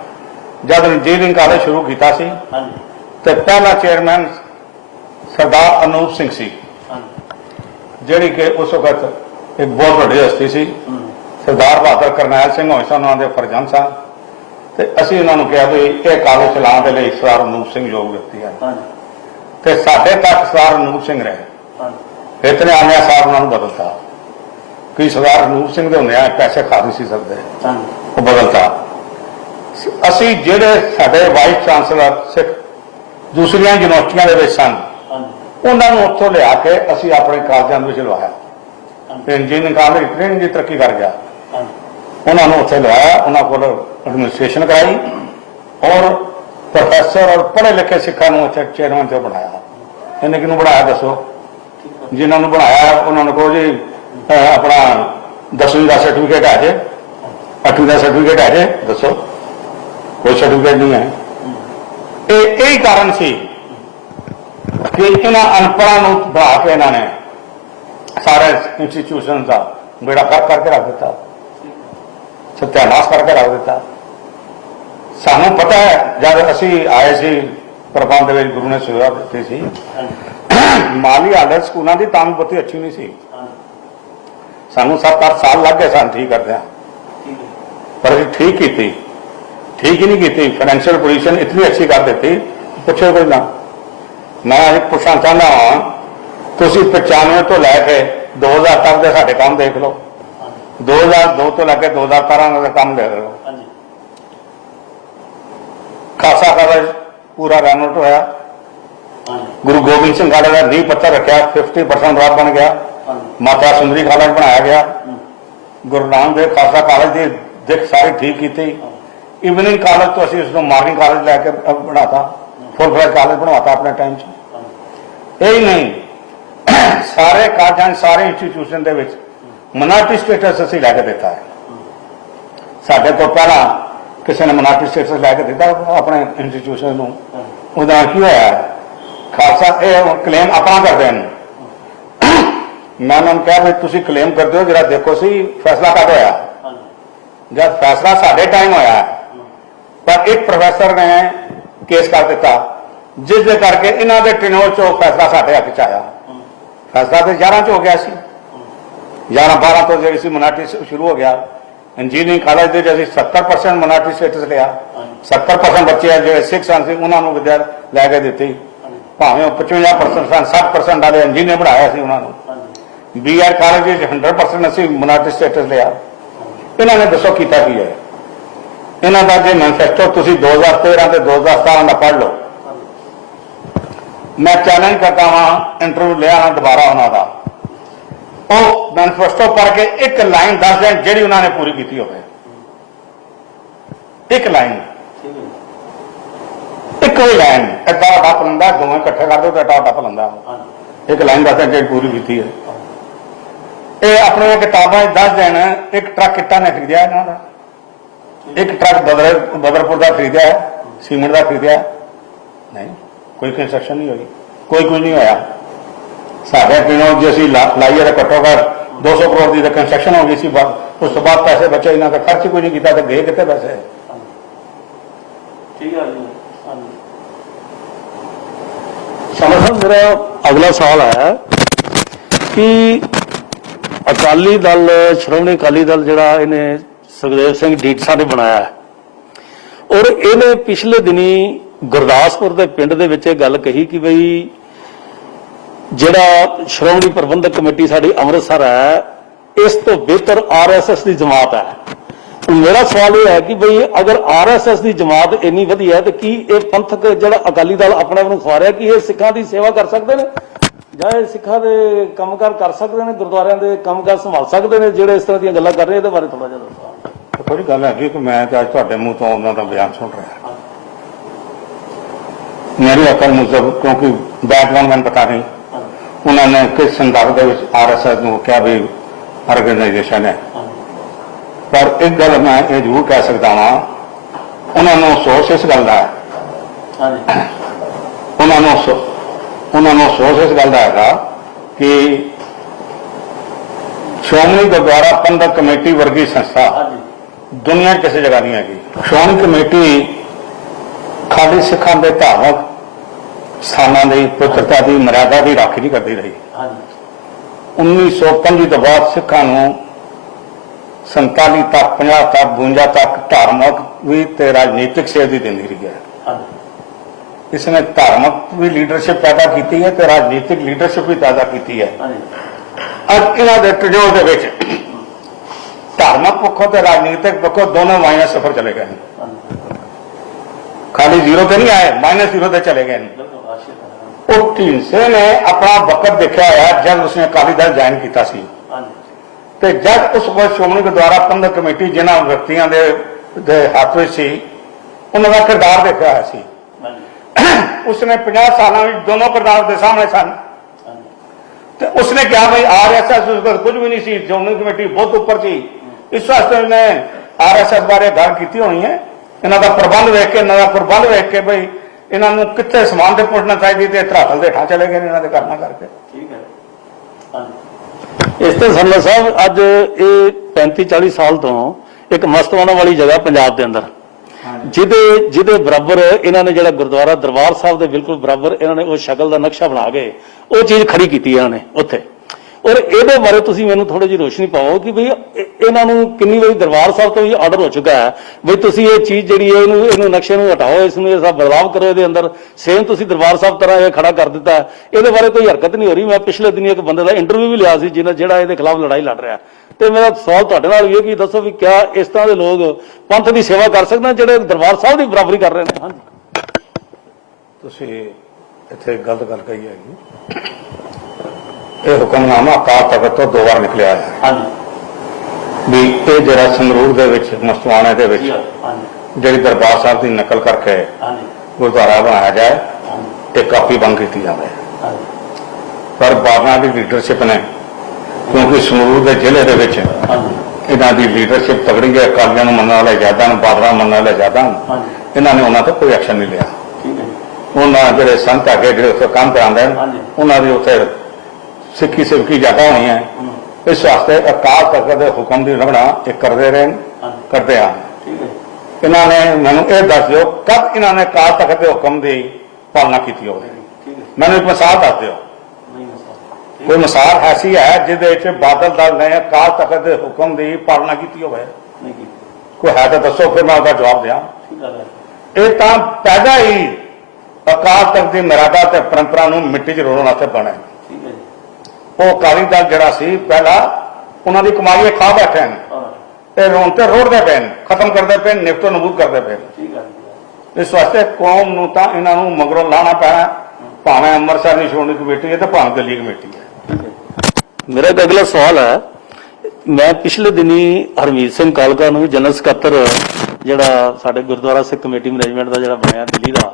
ਜਦ ਇੰਜੀਨੀਅਰਿੰਗ ਕਾਲਜ ਸ਼ੁਰੂ ਕੀਤਾ ਸੀ ਤੇ ਪਹਿਲਾ ਚੇਅਰਮੈਨ ਸਰਦਾਰ ਅਨੂਪ ਸਿੰਘ ਸੀ, ਜਿਹੜੀ ਕਿ ਉਸ ਵਕਤ ਇੱਕ ਬਹੁਤ ਵੱਡੀ ਹਸਤੀ ਸੀ। ਸਰਦਾਰ ਬਹਾਦਰ ਕਰਨੈਲ ਸਿੰਘ ਹੋਏ ਸਨ, ਉਹਨਾਂ ਦੇ ਫਰਜ਼ੰਦ ਸਨ, ਤੇ ਅਸੀਂ ਉਹਨਾਂ ਨੂੰ ਕਿਹਾ ਵੀ ਇਹ ਕਾਲਜ ਚਲਾਉਣ ਦੇ ਲਈ ਸਰਦਾਰ ਅਨੂਪ ਸਿੰਘ ਯੋਗ ਵਿਅਕਤੀ ਹੈ, ਤੇ ਸਾਡੇ ਤੱਕ ਸਰਦਾਰ ਅਨੂਪ ਸਿੰਘ ਰਹੇ। ਫਿਰ ਤੇ ਆਨਿਆ ਸਾਹਿਬ ਉਹਨਾਂ ਨੂੰ ਬਦਲਤਾ ਕਿ ਸਰਦਾਰ ਅਨੂਪ ਸਿੰਘ ਦੇ ਹੁੰਦਿਆਂ ਪੈਸੇ ਖਾ ਨਹੀਂ ਸੀ ਸਕਦੇ, ਉਹ ਬਦਲਤਾ। ਅਸੀਂ ਜਿਹੜੇ ਸਾਡੇ ਵਾਈਸ ਚਾਂਸਲਰ ਸਿੱਖ ਦੂਸਰੀਆਂ ਯੂਨੀਵਰਸਿਟੀਆਂ ਦੇ ਵਿੱਚ ਸਨ, ਉਹਨਾਂ ਨੂੰ ਉੱਥੋਂ ਲਿਆ ਕੇ ਅਸੀਂ ਆਪਣੇ ਕਾਲਜਾਂ ਦੇ ਵਿੱਚ ਲਵਾਇਆ। ਇੰਜੀਨੀਅਰਿੰਗ ਕਾਲਜ ਇਤਨੀ ਜੀ ਤਰੱਕੀ ਕਰ ਗਿਆ, ਉਹਨਾਂ ਨੂੰ ਉੱਥੇ ਲਵਾਇਆ, ਉਹਨਾਂ ਕੋਲ ਐਡਮਿਨਿਸਟ੍ਰੇਸ਼ਨ ਕਰਾਈ ਔਰ ਪ੍ਰੋਫੈਸਰ ਔਰ ਪੜ੍ਹੇ ਲਿਖੇ ਸਿੱਖਾਂ ਨੂੰ ਉੱਥੇ ਚੇਅਰਮੈਨ ਤੇ ਬਣਾਇਆ। ਇਹਨੇ ਕਿਹਨੂੰ ਬਣਾਇਆ ਦੱਸੋ? ਜਿਨ੍ਹਾਂ ਨੂੰ ਬਣਾਇਆ ਉਹਨਾਂ ਨੂੰ ਕਹੋ ਜੀ ਆਪਣਾ 10ਵੀਂ ਦਾ ਸਰਟੀਫਿਕੇਟ ਹੈ ਜੇ, 8ਵੀਂ ਦਾ ਸਰਟੀਫਿਕੇਟ ਹੈ ਜੇ, ਦੱਸੋ? ਕੋਈ ਸਰਟੀਫਿਕੇਟ ਨਹੀਂ ਹੈ। ਇਹੀ ਕਾਰਨ ਸੀ ਕਿ ਇਹਨਾਂ ਅਨਪੜ੍ਹਾਂ ਨੂੰ ਬਣਾ ਕੇ ਇਹਨਾਂ ਨੇ ਸਾਰੇ ਇੰਸਟੀਚਿਊਸ਼ਨ ਦਾ ਬੇੜਾ ਗਰਕ ਕਰਕੇ ਰੱਖ ਦਿੱਤਾ, ਸਤਿਆਨਾਸ਼ ਕਰਕੇ ਰੱਖ ਦਿੱਤਾ। ਸਾਨੂੰ ਪਤਾ ਹੈ ਜਦ ਅਸੀਂ ਆਏ ਸੀ ਪ੍ਰਬੰਧ ਦੇ ਵਿੱਚ ਗੁਰੂ ਨੇ ਸੇਵਾ ਦਿੱਤੀ ਸੀ, ਮਾਲੀ ਹਾਲਤ ਸਕੂਲਾਂ ਦੀ ਤਾਂ ਵੀ ਬਹੁਤੀ ਅੱਛੀ ਨਹੀਂ ਸੀ। ਸਾਨੂੰ 7-8 ਸਾਲ ਲੱਗ ਗਏ ਸਨ ਠੀਕ ਕਰਦਿਆਂ, ਪਰ ਅਸੀਂ ਠੀਕ ਕੀਤੀ। ਠੀਕ ਹੀ ਨਹੀਂ ਕੀਤੀ, ਫਾਈਨੈਂਸ਼ੀਅਲ ਪੋਜੀਸ਼ਨ ਇਤਨੀ ਅੱਛੀ ਕਰ ਦਿੱਤੀ, ਪੁੱਛੋ ਕੋਈ ਨਾ। ਮੈਂ ਅੱਜ ਪੁੱਛਣਾ ਚਾਹੁੰਦਾ ਹਾਂ, ਤੁਸੀਂ 95 ਤੋਂ ਲੈ ਕੇ 2000 ਤੱਕ ਦੇ ਸਾਡੇ ਕੰਮ ਦੇਖ ਲਓ, 2002 ਤੋਂ ਲੈ ਕੇ 2013 ਦਾ ਕੰਮ ਦੇਖ ਲਓ। ਖਾਲਸਾ ਕਾਲਜ ਪੂਰਾ ਰੈਨੋਵੇਟ ਹੋਇਆ, ਗੁਰੂ ਗੋਬਿੰਦ ਸਿੰਘ ਕਾਲਜ ਦਾ ਨੀਂਹ ਪੱਥਰ ਰੱਖਿਆ, 50% ਰਾਤ ਬਣ ਗਿਆ, ਮਾਤਾ ਸੁੰਦਰੀ ਕਾਲਜ ਬਣਾਇਆ ਗਿਆ, ਗੁਰੂ ਨਾਨਕ ਦੇਵ ਖਾਲਸਾ ਕਾਲਜ ਦੀ ਦਿੱਖ ਸਾਰੀ ਠੀਕ ਕੀਤੀ। ਇਵਨਿੰਗ ਕਾਲਜ ਤੋਂ ਅਸੀਂ ਉਸਨੂੰ ਮਾਰਨਿੰਗ ਕਾਲਜ ਲੈ ਕੇ ਬਣਾਤਾ, ਫੁੱਲ ਫਲੈਜ ਕਾਲਜ ਬਣਵਾਤਾ ਆਪਣੇ ਟਾਈਮ 'ਚ। ਇਹ ਹੀ ਨਹੀਂ, ਸਾਰੇ ਕਾਲਜਾਂ ਸਾਰੇ ਇੰਸਟੀਚਿਊਸ਼ਨ ਦੇ ਵਿੱਚ ਮਿਨਾਰਟੀ ਸਟੇਟਸ ਅਸੀਂ ਲੈ ਕੇ ਦਿੱਤਾ ਹੈ। ਸਾਡੇ ਤੋਂ ਪਹਿਲਾਂ ਕਿਸੇ ਨੇ ਮਿਨਾਰਟੀ ਸਟੇਟਸ ਲੈ ਕੇ ਦਿੱਤਾ ਆਪਣੇ ਇੰਸਟੀਟਿਊਸ਼ਨ ਨੂੰ, ਉਹਦਾ ਕੀ ਹੋਇਆ? ਖਾਲਸਾ ਇਹ ਕਲੇਮ ਆਪਣਾ ਕਰਦੇ ਨੇ। ਮੈਂ ਉਹਨਾਂ ਨੂੰ ਕਿਹਾ ਵੀ ਤੁਸੀਂ ਕਲੇਮ ਕਰਦੇ ਹੋ, ਜਿਹੜਾ ਦੇਖੋ ਸੀ ਫੈਸਲਾ ਕਦ ਹੋਇਆ? ਜਦ ਫੈਸਲਾ ਸਾਡੇ ਟਾਈਮ ਹੋਇਆ, ਪਰ ਇੱਕ ਪ੍ਰੋਫੈਸਰ ਨੇ ਕੇਸ ਕਰ ਦਿੱਤਾ, ਜਿਸ ਦੇ ਕਰਕੇ ਇਹਨਾਂ ਦੇ ਟੈਨਿਓਰ ਚੋਂ ਫੈਸਲਾ ਸਾਡੇ ਹੱਕ ਚ ਆਇਆ। ਫੈਸਲਾ ਤੇ 11 ਚ ਹੋ ਗਿਆ ਸੀ, 11-12 ਤੋਂ ਜਿਹੜੀ ਸੀ ਮਿਨਾਰਟੀ ਸ਼ੁਰੂ ਹੋ ਗਿਆ। ਇੰਜੀਨੀਅਰਿੰਗ ਕਾਲਜ ਦੇ ਅਸੀਂ 70% ਮਿਨਾਰਟੀ ਸਟੇਟਸ ਲਿਆ। 70% ਬੱਚੇ ਆ ਜਿਹੜੇ ਸਿੱਖ ਸਨ ਸੀ ਉਹਨਾਂ ਨੂੰ ਵਿਦਿਆ ਲੈ ਕੇ ਦਿੱਤੀ, ਭਾਵੇਂ 55% ਸਨ, 60% ਵਾਲੇ ਇੰਜੀਨੀਅਰ ਬਣਾਇਆ ਸੀ ਉਹਨਾਂ ਨੂੰ। BR ਕਾਲਜ ਵਿੱਚ 100% ਅਸੀਂ ਮਿਨਾਰਟੀ ਸਟੇਟਸ ਲਿਆ। ਇਹਨਾਂ ਨੇ ਦੱਸੋ ਕੀਤਾ ਕੀ ਹੈ? ਇਹਨਾਂ ਦਾ ਜੇ ਮੈਨੀਫੈਸਟੋ ਤੁਸੀਂ 2013 ਤੇ 2017 ਦਾ ਪੜ੍ਹ ਲਓ, ਮੈਂ ਚੈਲੰਜ ਕਰਦਾ ਹਾਂ, ਇੰਟਰਵਿਊ ਲਿਆ ਨਾ ਦੁਬਾਰਾ ਉਹਨਾਂ ਦਾ, ਉਹ ਮੈਨੀਫੈਸਟੋ ਪੜ੍ਹ ਕੇ ਇੱਕ ਲਾਈਨ ਦੱਸ ਦੇਣ ਜਿਹੜੀ ਉਹਨਾਂ ਨੇ ਪੂਰੀ ਕੀਤੀ ਹੋਵੇ। ਇੱਕ ਲਾਈਨ, ਇੱਕ ਹੀ ਲਾਈਨ, ਐਡਾ ਵੱਡਾ ਪਲੰਦਾ ਦੋਵੇਂ ਇਕੱਠੇ ਕਰ ਦਿਓ ਤਾਂ ਐਡਾ ਵੱਡਾ ਪਲੰਦਾ, ਇੱਕ ਲਾਈਨ ਦੱਸ ਦੇਣ ਜਿਹੜੀ ਪੂਰੀ ਕੀਤੀ ਹੈ। ਇਹ ਆਪਣੀਆਂ ਕਿਤਾਬਾਂ ਦੱਸ ਦੇਣ ਇੱਕ ਟਰੱਕ ਇੱਟਾਂ ਨੇ ਖਰੀਦਿਆ ਇਹਨਾਂ ਦਾ, ਇੱਕ ਟਰੱਕ ਬਦਰਪੁਰ ਦਾ ਖਰੀਦਿਆ, ਸੀਮੈਂਟ ਦਾ ਖਰੀਦਿਆ, ਨਹੀਂ ਕੋਈ ਕੰਸਟਰਕਸ਼ਨ ਨਹੀਂ ਹੋਈ, ਕੋਈ ਕੁਝ ਨਹੀਂ ਹੋਇਆ। ਸਾਡੇ ਪਿੰਡੋਂ ਜੇ ਅਸੀਂ ਲਾਈਏ ਤਾਂ ਘੱਟੋ ਘੱਟ 200 ਕਰੋੜ ਦੀ ਤਾਂ ਕੰਸਟਰਕਸ਼ਨ ਹੋ ਗਈ ਸੀ, ਉਸ ਤੋਂ ਬਾਅਦ ਪੈਸੇ ਬਚੇ, ਇਹਨਾਂ ਦਾ ਖਰਚ ਕੋਈ ਨਹੀਂ ਕੀਤਾ, ਤੇ ਗਏ ਕਿੱਥੇ ਪੈਸੇ? ਠੀਕ ਹੈ ਜੀ। ਸਾਹਿਬ ਮੇਰਾ ਅਗਲਾ ਸਵਾਲ ਹੈ ਕਿ ਅਕਾਲੀ ਦਲ, ਸ਼੍ਰੋਮਣੀ ਅਕਾਲੀ ਦਲ ਜਿਹੜਾ ਇਹਨੇ ਸੁਖਦੇਵ ਸਿੰਘ ਢੀਂਡਸਾ ਨੇ ਬਣਾਇਆ ਹੈ, ਔਰ ਇਹਨੇ ਪਿਛਲੇ ਦਿਨੀ ਗੁਰਦਾਸਪੁਰ ਦੇ ਪਿੰਡ ਦੇ ਵਿੱਚ ਇਹ ਗੱਲ ਕਹੀ ਕਿ ਬਈ ਜਿਹੜਾ ਸ਼੍ਰੋਮਣੀ ਪ੍ਰਬੰਧਕ ਕਮੇਟੀ ਸਾਡੀ ਅੰਮ੍ਰਿਤਸਰ ਹੈ, ਇਸ ਤੋਂ ਬਿਹਤਰ RSS ਦੀ ਜਮਾਤ ਹੈ। ਮੇਰਾ ਸਵਾਲ ਇਹ ਹੈ ਕਿ ਬਈ ਅਗਰ RSS ਦੀ ਜਮਾਤ ਇੰਨੀ ਵਧੀਆ ਹੈ ਤੇ ਕੀ ਇਹ ਪੰਥਕ ਜਿਹੜਾ ਅਕਾਲੀ ਦਲ ਆਪਣੇ ਆਪ ਨੂੰ ਖਵਾ ਰਿਹਾ, ਕਿ ਇਹ ਸਿੱਖਾਂ ਦੀ ਸੇਵਾ ਕਰ ਸਕਦੇ ਨੇ, ਜਾਂ ਇਹ ਸਿੱਖਾਂ ਦੇ ਕੰਮਕਾਰ ਕਰ ਸਕਦੇ ਨੇ, ਗੁਰਦੁਆਰਿਆਂ ਦੇ ਕੰਮਕਾਰ ਸੰਭਾਲ ਸਕਦੇ ਨੇ? ਜਿਹੜੇ ਇਸ ਤਰ੍ਹਾਂ ਦੀਆਂ ਗੱਲਾਂ ਕਰ ਰਹੇ, ਇਹਦੇ ਬਾਰੇ ਥੋੜਾ ਜਿਹਾ ਦੱਸੋ। ਥੋੜੀ ਗੱਲ ਹੈਗੀ ਕਿ ਮੈਂ ਤਾਂ ਅੱਜ ਤੁਹਾਡੇ ਮੂੰਹ ਤੋਂ ਉਹਨਾਂ ਦਾ ਬਿਆਨ ਸੁਣ ਰਿਹਾ, ਮੇਰੀ ਅਕਲ ਮੁਜਬ, ਕਿਉਂਕਿ ਬੈਕਗ੍ਰਾਉਂਡ ਮੈਨੂੰ ਪਤਾ ਨਹੀਂ ਉਹਨਾਂ ਨੇ ਕਿਸ ਸੰਦਰਭ ਦੇ ਵਿੱਚ RSS ਨੂੰ ਕਿਹਾ ਵੀ ਆਰਗੇਨਾਈਜੇਸ਼ਨ ਹੈ। ਪਰ ਇੱਕ ਗੱਲ ਮੈਂ ਇਹ ਜ਼ਰੂਰ ਕਹਿ ਸਕਦਾ ਹਾਂ, ਉਹਨਾਂ ਨੂੰ ਅਫਸੋਸ ਇਸ ਗੱਲ ਦਾ ਹੈ, ਉਹਨਾਂ ਨੂੰ ਅਫਸੋਸ ਇਸ ਗੱਲ ਦਾ ਹੈਗਾ ਕਿ ਸ਼੍ਰੋਮਣੀ ਗੁਰਦੁਆਰਾ ਪ੍ਰਬੰਧਕ ਕਮੇਟੀ ਵਰਗੀ ਸੰਸਥਾ ਦੁਨੀਆ 'ਚ ਕਿਸੇ ਜਗ੍ਹਾ ਨਹੀਂ ਹੈਗੀ। ਸ਼੍ਰੋਮਣੀ ਕਮੇਟੀ ਖਾਲੀ ਸਿੱਖਾਂ ਦੇ ਧਾਰਮਿਕ ਸਥਾਨਾਂ ਦੀ ਪਵਿੱਤਰਤਾ ਦੀ ਮਰਿਆਦਾ ਦੀ ਰਾਖੀ ਨਹੀਂ ਕਰਦੀ ਰਹੀ। 1905 ਤੋਂ ਬਾਅਦ ਸਿੱਖਾਂ ਨੂੰ 47 ਤੱਕ, 50 ਤੱਕ, 52 ਤੱਕ ਧਾਰਮਿਕ ਵੀ ਤੇ ਰਾਜਨੀਤਿਕ ਸੇਧ ਵੀ ਦਿੰਦੀ ਰਹੀ ਹੈ। ਇਸਨੇ ਧਾਰਮਿਕ ਵੀ ਲੀਡਰਸ਼ਿਪ ਪੈਦਾ ਕੀਤੀ ਹੈ ਤੇ ਰਾਜਨੀਤਿਕ ਲੀਡਰਸ਼ਿਪ ਵੀ ਪੈਦਾ ਕੀਤੀ ਹੈ। ਅੱਜ ਇਹਨਾਂ ਦੇ ਟਜੋਰ ਦੇ ਵਿੱਚ ਧਾਰਮਿਕ ਪੱਖੋਂ ਤੇ ਰਾਜਨੀਤਿਕ ਪੱਖੋਂ ਦੋਨੋਂ ਮਾਈਨਸ ਸਫਰ ਚਲੇ ਗਏ ਨੇ। ਖਾਲੀ ਜ਼ੀਰੋ ਤੇ ਨਹੀਂ ਆਏ, ਮਾਈਨਸ ਜ਼ੀਰੋ ਤੇ ਚਲੇ ਗਏ ਨੇ। ਉਹ ਢੀਂਡਸੇ ਨੇ ਆਪਣਾ ਵਕਤ ਦੇਖਿਆ ਹੋਇਆ ਜਦ ਉਸਨੇ ਅਕਾਲੀ ਦਲ ਜੁਆਇਨ ਕੀਤਾ ਸੀ, ਤੇ ਜਦ ਉਸ ਕੋਲ ਸ਼੍ਰੋਮਣੀ ਗੁਰਦੁਆਰਾ ਪ੍ਰਬੰਧਕ ਕਮੇਟੀ ਜਿਹਨਾਂ ਵਿਅਕਤੀਆਂ ਦੇ ਹੱਥ ਵਿੱਚ ਸੀ, ਉਹਨਾਂ ਦਾ ਕਿਰਦਾਰ ਦੇਖਿਆ ਹੋਇਆ ਸੀ। ਉਸਨੇ 50 ਸਾਲਾਂ ਵਿੱਚ ਦੋਨੋਂ ਕਿਰਦਾਰ ਦੇ ਸਾਹਮਣੇ ਸਨ, ਤੇ ਉਸਨੇ ਕਿਹਾ ਬਈ RSS ਉਸ ਕੋਲ ਕੁਝ ਵੀ ਨਹੀਂ ਸੀ, ਸ਼੍ਰੋਮਣੀ ਕਮੇਟੀ ਬਹੁਤ ਉੱਪਰ ਸੀ। ਇਸ ਵਾਸਤੇ ਉਹਨੇ RSS ਬਾਰੇ ਗੱਲ ਕੀਤੀ ਹੋਣੀ ਹੈ, ਇਹਨਾਂ ਦਾ ਪ੍ਰਬੰਧ ਵੇਖ ਕੇ, ਇਹਨਾਂ ਦਾ ਪ੍ਰਬੰਧ ਵੇਖ ਕੇ ਬਈ ਇਹਨਾਂ ਨੂੰ ਕਿੱਥੇ ਸਮਾਨ ਤੇ ਪਹੁੰਚਣਾ ਚਾਹੀਦੀ, ਤੇ ਧਰਾਤਲ ਦੇ ਠਾਂ ਚਲੇ ਗਏ ਇਹਨਾਂ ਦੇ ਕਰਨਾ ਕਰਕੇ। ਠੀਕ ਹੈ। ਇਸ ਤੇ ਸੰਨਾ ਸਾਹਿਬ ਅੱਜ ਇਹ 35-40 ਸਾਲ ਤੋਂ ਇੱਕ ਮਸਤਵਾਨਾ ਵਾਲੀ ਜਗ੍ਹਾ ਪੰਜਾਬ ਦੇ ਅੰਦਰ, ਜਿਹਦੇ ਬਰਾਬਰ ਇਹਨਾਂ ਨੇ ਜਿਹੜਾ ਗੁਰਦੁਆਰਾ ਦਰਬਾਰ ਸਾਹਿਬ ਦੇ ਬਿਲਕੁਲ ਬਰਾਬਰ ਇਹਨਾਂ ਨੇ ਉਹ ਸ਼ਕਲ ਦਾ ਨਕਸ਼ਾ ਬਣਾ ਕੇ ਉਹ ਚੀਜ਼ ਖੜੀ ਕੀਤੀ ਇਹਨਾਂ ਨੇ ਉੱਥੇ। ਔਰ ਇਹਦੇ ਬਾਰੇ ਤੁਸੀਂ ਮੈਨੂੰ ਥੋੜੀ ਜਿਹੀ ਰੋਸ਼ਨੀ ਪਾਓ ਕਿ ਬਈ ਇਹਨਾਂ ਨੂੰ ਕਿੰਨੀ ਵਾਰੀ ਦਰਬਾਰ ਸਾਹਿਬ ਤੋਂ ਵੀ ਆਰਡਰ ਹੋ ਚੁੱਕਾ ਹੈ ਬਈ ਤੁਸੀਂ ਇਹ ਚੀਜ਼ ਜਿਹੜੀ ਹੈ ਇਹਨੂੰ ਨਕਸ਼ੇ ਨੂੰ ਹਟਾਓ, ਇਸ ਨੂੰ ਐਸਾ ਬਦਲਾਵ ਕਰੋ, ਇਹਦੇ ਅੰਦਰ ਸੇਮ ਤੁਸੀਂ ਦਰਬਾਰ ਸਾਹਿਬ ਤਰ੍ਹਾਂ ਇਹ ਖੜਾ ਕਰ ਦਿੱਤਾ। ਇਹਦੇ ਬਾਰੇ ਕੋਈ ਹਰਕਤ ਨਹੀਂ ਹੋ ਰਹੀ। ਮੈਂ ਪਿਛਲੇ ਦਿਨੀ ਇੱਕ ਬੰਦੇ ਦਾ ਇੰਟਰਵਿਊ ਵੀ ਲਿਆ ਸੀ ਜਿਹੜਾ ਇਹਦੇ ਖਿਲਾਫ ਲੜਾਈ ਲੜ ਰਿਹਾ, ਤੇ ਮੇਰਾ ਸਵਾਲ ਤੁਹਾਡੇ ਨਾਲ ਵੀ ਹੈ ਕਿ ਦੱਸੋ ਵੀ ਕਿਆ ਇਸ ਤਰ੍ਹਾਂ ਦੇ ਲੋਕ ਪੰਥ ਦੀ ਸੇਵਾ ਕਰ ਸਕਦੇ ਜਿਹੜੇ ਦਰਬਾਰ ਸਾਹਿਬ ਦੀ ਬਰਾਬਰੀ ਕਰ ਰਹੇ ਨੇ? ਹਾਂਜੀ, ਤੁਸੀਂ ਇੱਥੇ ਗਲਤ ਗੱਲ ਕਹੀ ਹੈਗੀ। ਇਹ ਹੁਕਮਨਾਮਾ ਅਕਾਲ ਤਖਤ ਤੋਂ 2 ਵਾਰ ਨਿਕਲਿਆ ਹੈ। ਹਾਂਜੀ, ਵੀ ਇਹ ਜਿਹੜਾ ਸੰਗਰੂਰ ਦੇ ਵਿੱਚ ਮਸਤਵਾਨੇ ਦੇ ਵਿੱਚ ਜਿਹੜੀ ਦਰਬਾਰ ਸਾਹਿਬ ਦੀ ਨਕਲ ਕਰਕੇ ਗੁਰਦੁਆਰਾ ਬਣਾਇਆ ਜਾਏ, ਇਹ ਕਾਪੀ ਬੰਦ ਕੀਤੀ ਜਾਵੇ। ਪਰ ਬਾਦਲਾਂ ਦੀ ਲੀਡਰਸ਼ਿਪ ਨੇ, ਕਿਉਂਕਿ ਸੰਗਰੂਰ ਦੇ ਜ਼ਿਲ੍ਹੇ ਦੇ ਵਿੱਚ ਇਹਨਾਂ ਦੀ ਲੀਡਰਸ਼ਿਪ ਤਗੜੀ ਹੈ, ਅਕਾਲੀਆਂ ਨੂੰ ਮੰਨਣ ਵਾਲੇ ਜ਼ਿਆਦਾ ਨੇ, ਬਾਦਲਾਂ ਨੂੰ ਮੰਨਣ ਵਾਲੇ ਜ਼ਿਆਦਾ ਨੇ। ਹਾਂਜੀ ਇਹਨਾਂ ਨੇ ਉਹਨਾਂ ਤੋਂ ਕੋਈ ਐਕਸ਼ਨ ਨਹੀਂ ਲਿਆ। ਠੀਕ ਹੈ ਜੀ। ਉਹਨਾਂ ਜਿਹੜੇ ਸੰਤ ਹੈਗੇ ਜਿਹੜੇ ਉੱਥੇ ਕੰਮ ਕਰਾਉਂਦੇ ਨੇ, ਹਾਂਜੀ। ਉਹਨਾਂ ਦੀ ਉੱਥੇ ਸਿੱਖੀ ਸਿਵਕੀ ਜ਼ਿਆਦਾ ਹੋਣੀ ਹੈ। ਇਸ ਵਾਸਤੇ ਅਕਾਲ ਤਖਤ ਦੇ ਹੁਕਮ ਦੀ ਉਲੰਘਣਾ ਇਹ ਕਰਦੇ ਰਹੇ ਨੇ, ਕਰਦੇ ਆ। ਠੀਕ ਹੈ ਇਹਨਾਂ ਨੇ ਮੈਨੂੰ ਇਹ ਦੱਸ ਦਿਓ ਕਦ ਇਹਨਾਂ ਨੇ ਅਕਾਲ ਤਖਤ ਦੇ ਹੁਕਮ ਦੀ ਪਾਲਣਾ ਕੀਤੀ ਹੋਵੇ। ਠੀਕ ਹੈ। ਮੈਨੂੰ ਇੱਕ ਮਿਸਾਲ ਦੱਸ ਦਿਓ, ਨਹੀਂ ਮਸਲਾ ਕੋਈ ਮਿਸਾਲ ਐਸੀ ਹੈ ਜਿਹਦੇ ਵਿੱਚ ਬਾਦਲ ਦਲ ਨੇ ਅਕਾਲ ਤਖਤ ਦੇ ਹੁਕਮ ਦੀ ਪਾਲਣਾ ਕੀਤੀ ਹੋਵੇ? ਨਹੀਂ ਕੀਤੀ। ਕੋਈ ਹੈ ਤਾਂ ਦੱਸੋ, ਫਿਰ ਮੈਂ ਉਹਦਾ ਜਵਾਬ ਦਿਆਂ। ਠੀਕ ਹੈ। ਇਹ ਤਾਂ ਪੈਦਾ ਹੀ ਅਕਾਲ ਤਖਤ ਦੀ ਮਰਿਆਦਾ ਤੇ ਪਰੰਪਰਾ ਨੂੰ ਮਿੱਟੀ 'ਚ ਰੋਲਣ ਵਾਸਤੇ ਬਣੇ। ਠੀਕ ਹੈ ਜੀ। ਉਹ ਅਕਾਲੀ ਦਲ ਜਿਹੜਾ ਸੀ ਪਹਿਲਾਂ ਉਹਨਾਂ ਦੀ ਕਮਾਈ ਖਾ ਬੈਠੇ ਨੇ, ਤੇ ਰੋਣ ਤੇ ਰੋੜਦੇ ਪਏ ਨੇ, ਖਤਮ ਕਰਦੇ ਪਏ, ਨਿਫਟੋ ਨਬੂਦ ਕਰਦੇ ਪਏ। ਠੀਕ ਹੈ। ਇਸ ਵਾਸਤੇ ਕੌਮ ਨੂੰ ਤਾਂ ਇਹਨਾਂ ਨੂੰ ਮਗਰੋਂ ਲਾਣਾ ਪੈਣਾ, ਭਾਵੇਂ ਅੰਮ੍ਰਿਤਸਰ ਦੀ ਸ਼੍ਰੋਮਣੀ ਕਮੇਟੀ ਹੈ ਤੇ ਭਾਵੇਂ ਦਿੱਲੀ ਕਮੇਟੀ ਹੈ। ਮੇਰਾ ਇੱਕ ਅਗਲਾ ਸਵਾਲ ਹੈ, ਮੈਂ ਪਿਛਲੇ ਦਿਨੀ ਹਰਮੀਤ ਸਿੰਘ ਕਾਲਕਾ ਨੂੰ ਜਨਰਲ ਸਕੱਤਰ ਜਿਹੜਾ ਸਾਡੇ ਗੁਰਦੁਆਰਾ ਸਿੱਖ ਕਮੇਟੀ ਮੈਨੇਜਮੈਂਟ ਦਾ ਜਿਹੜਾ ਬਣਿਆ ਦਿੱਲੀ ਦਾ,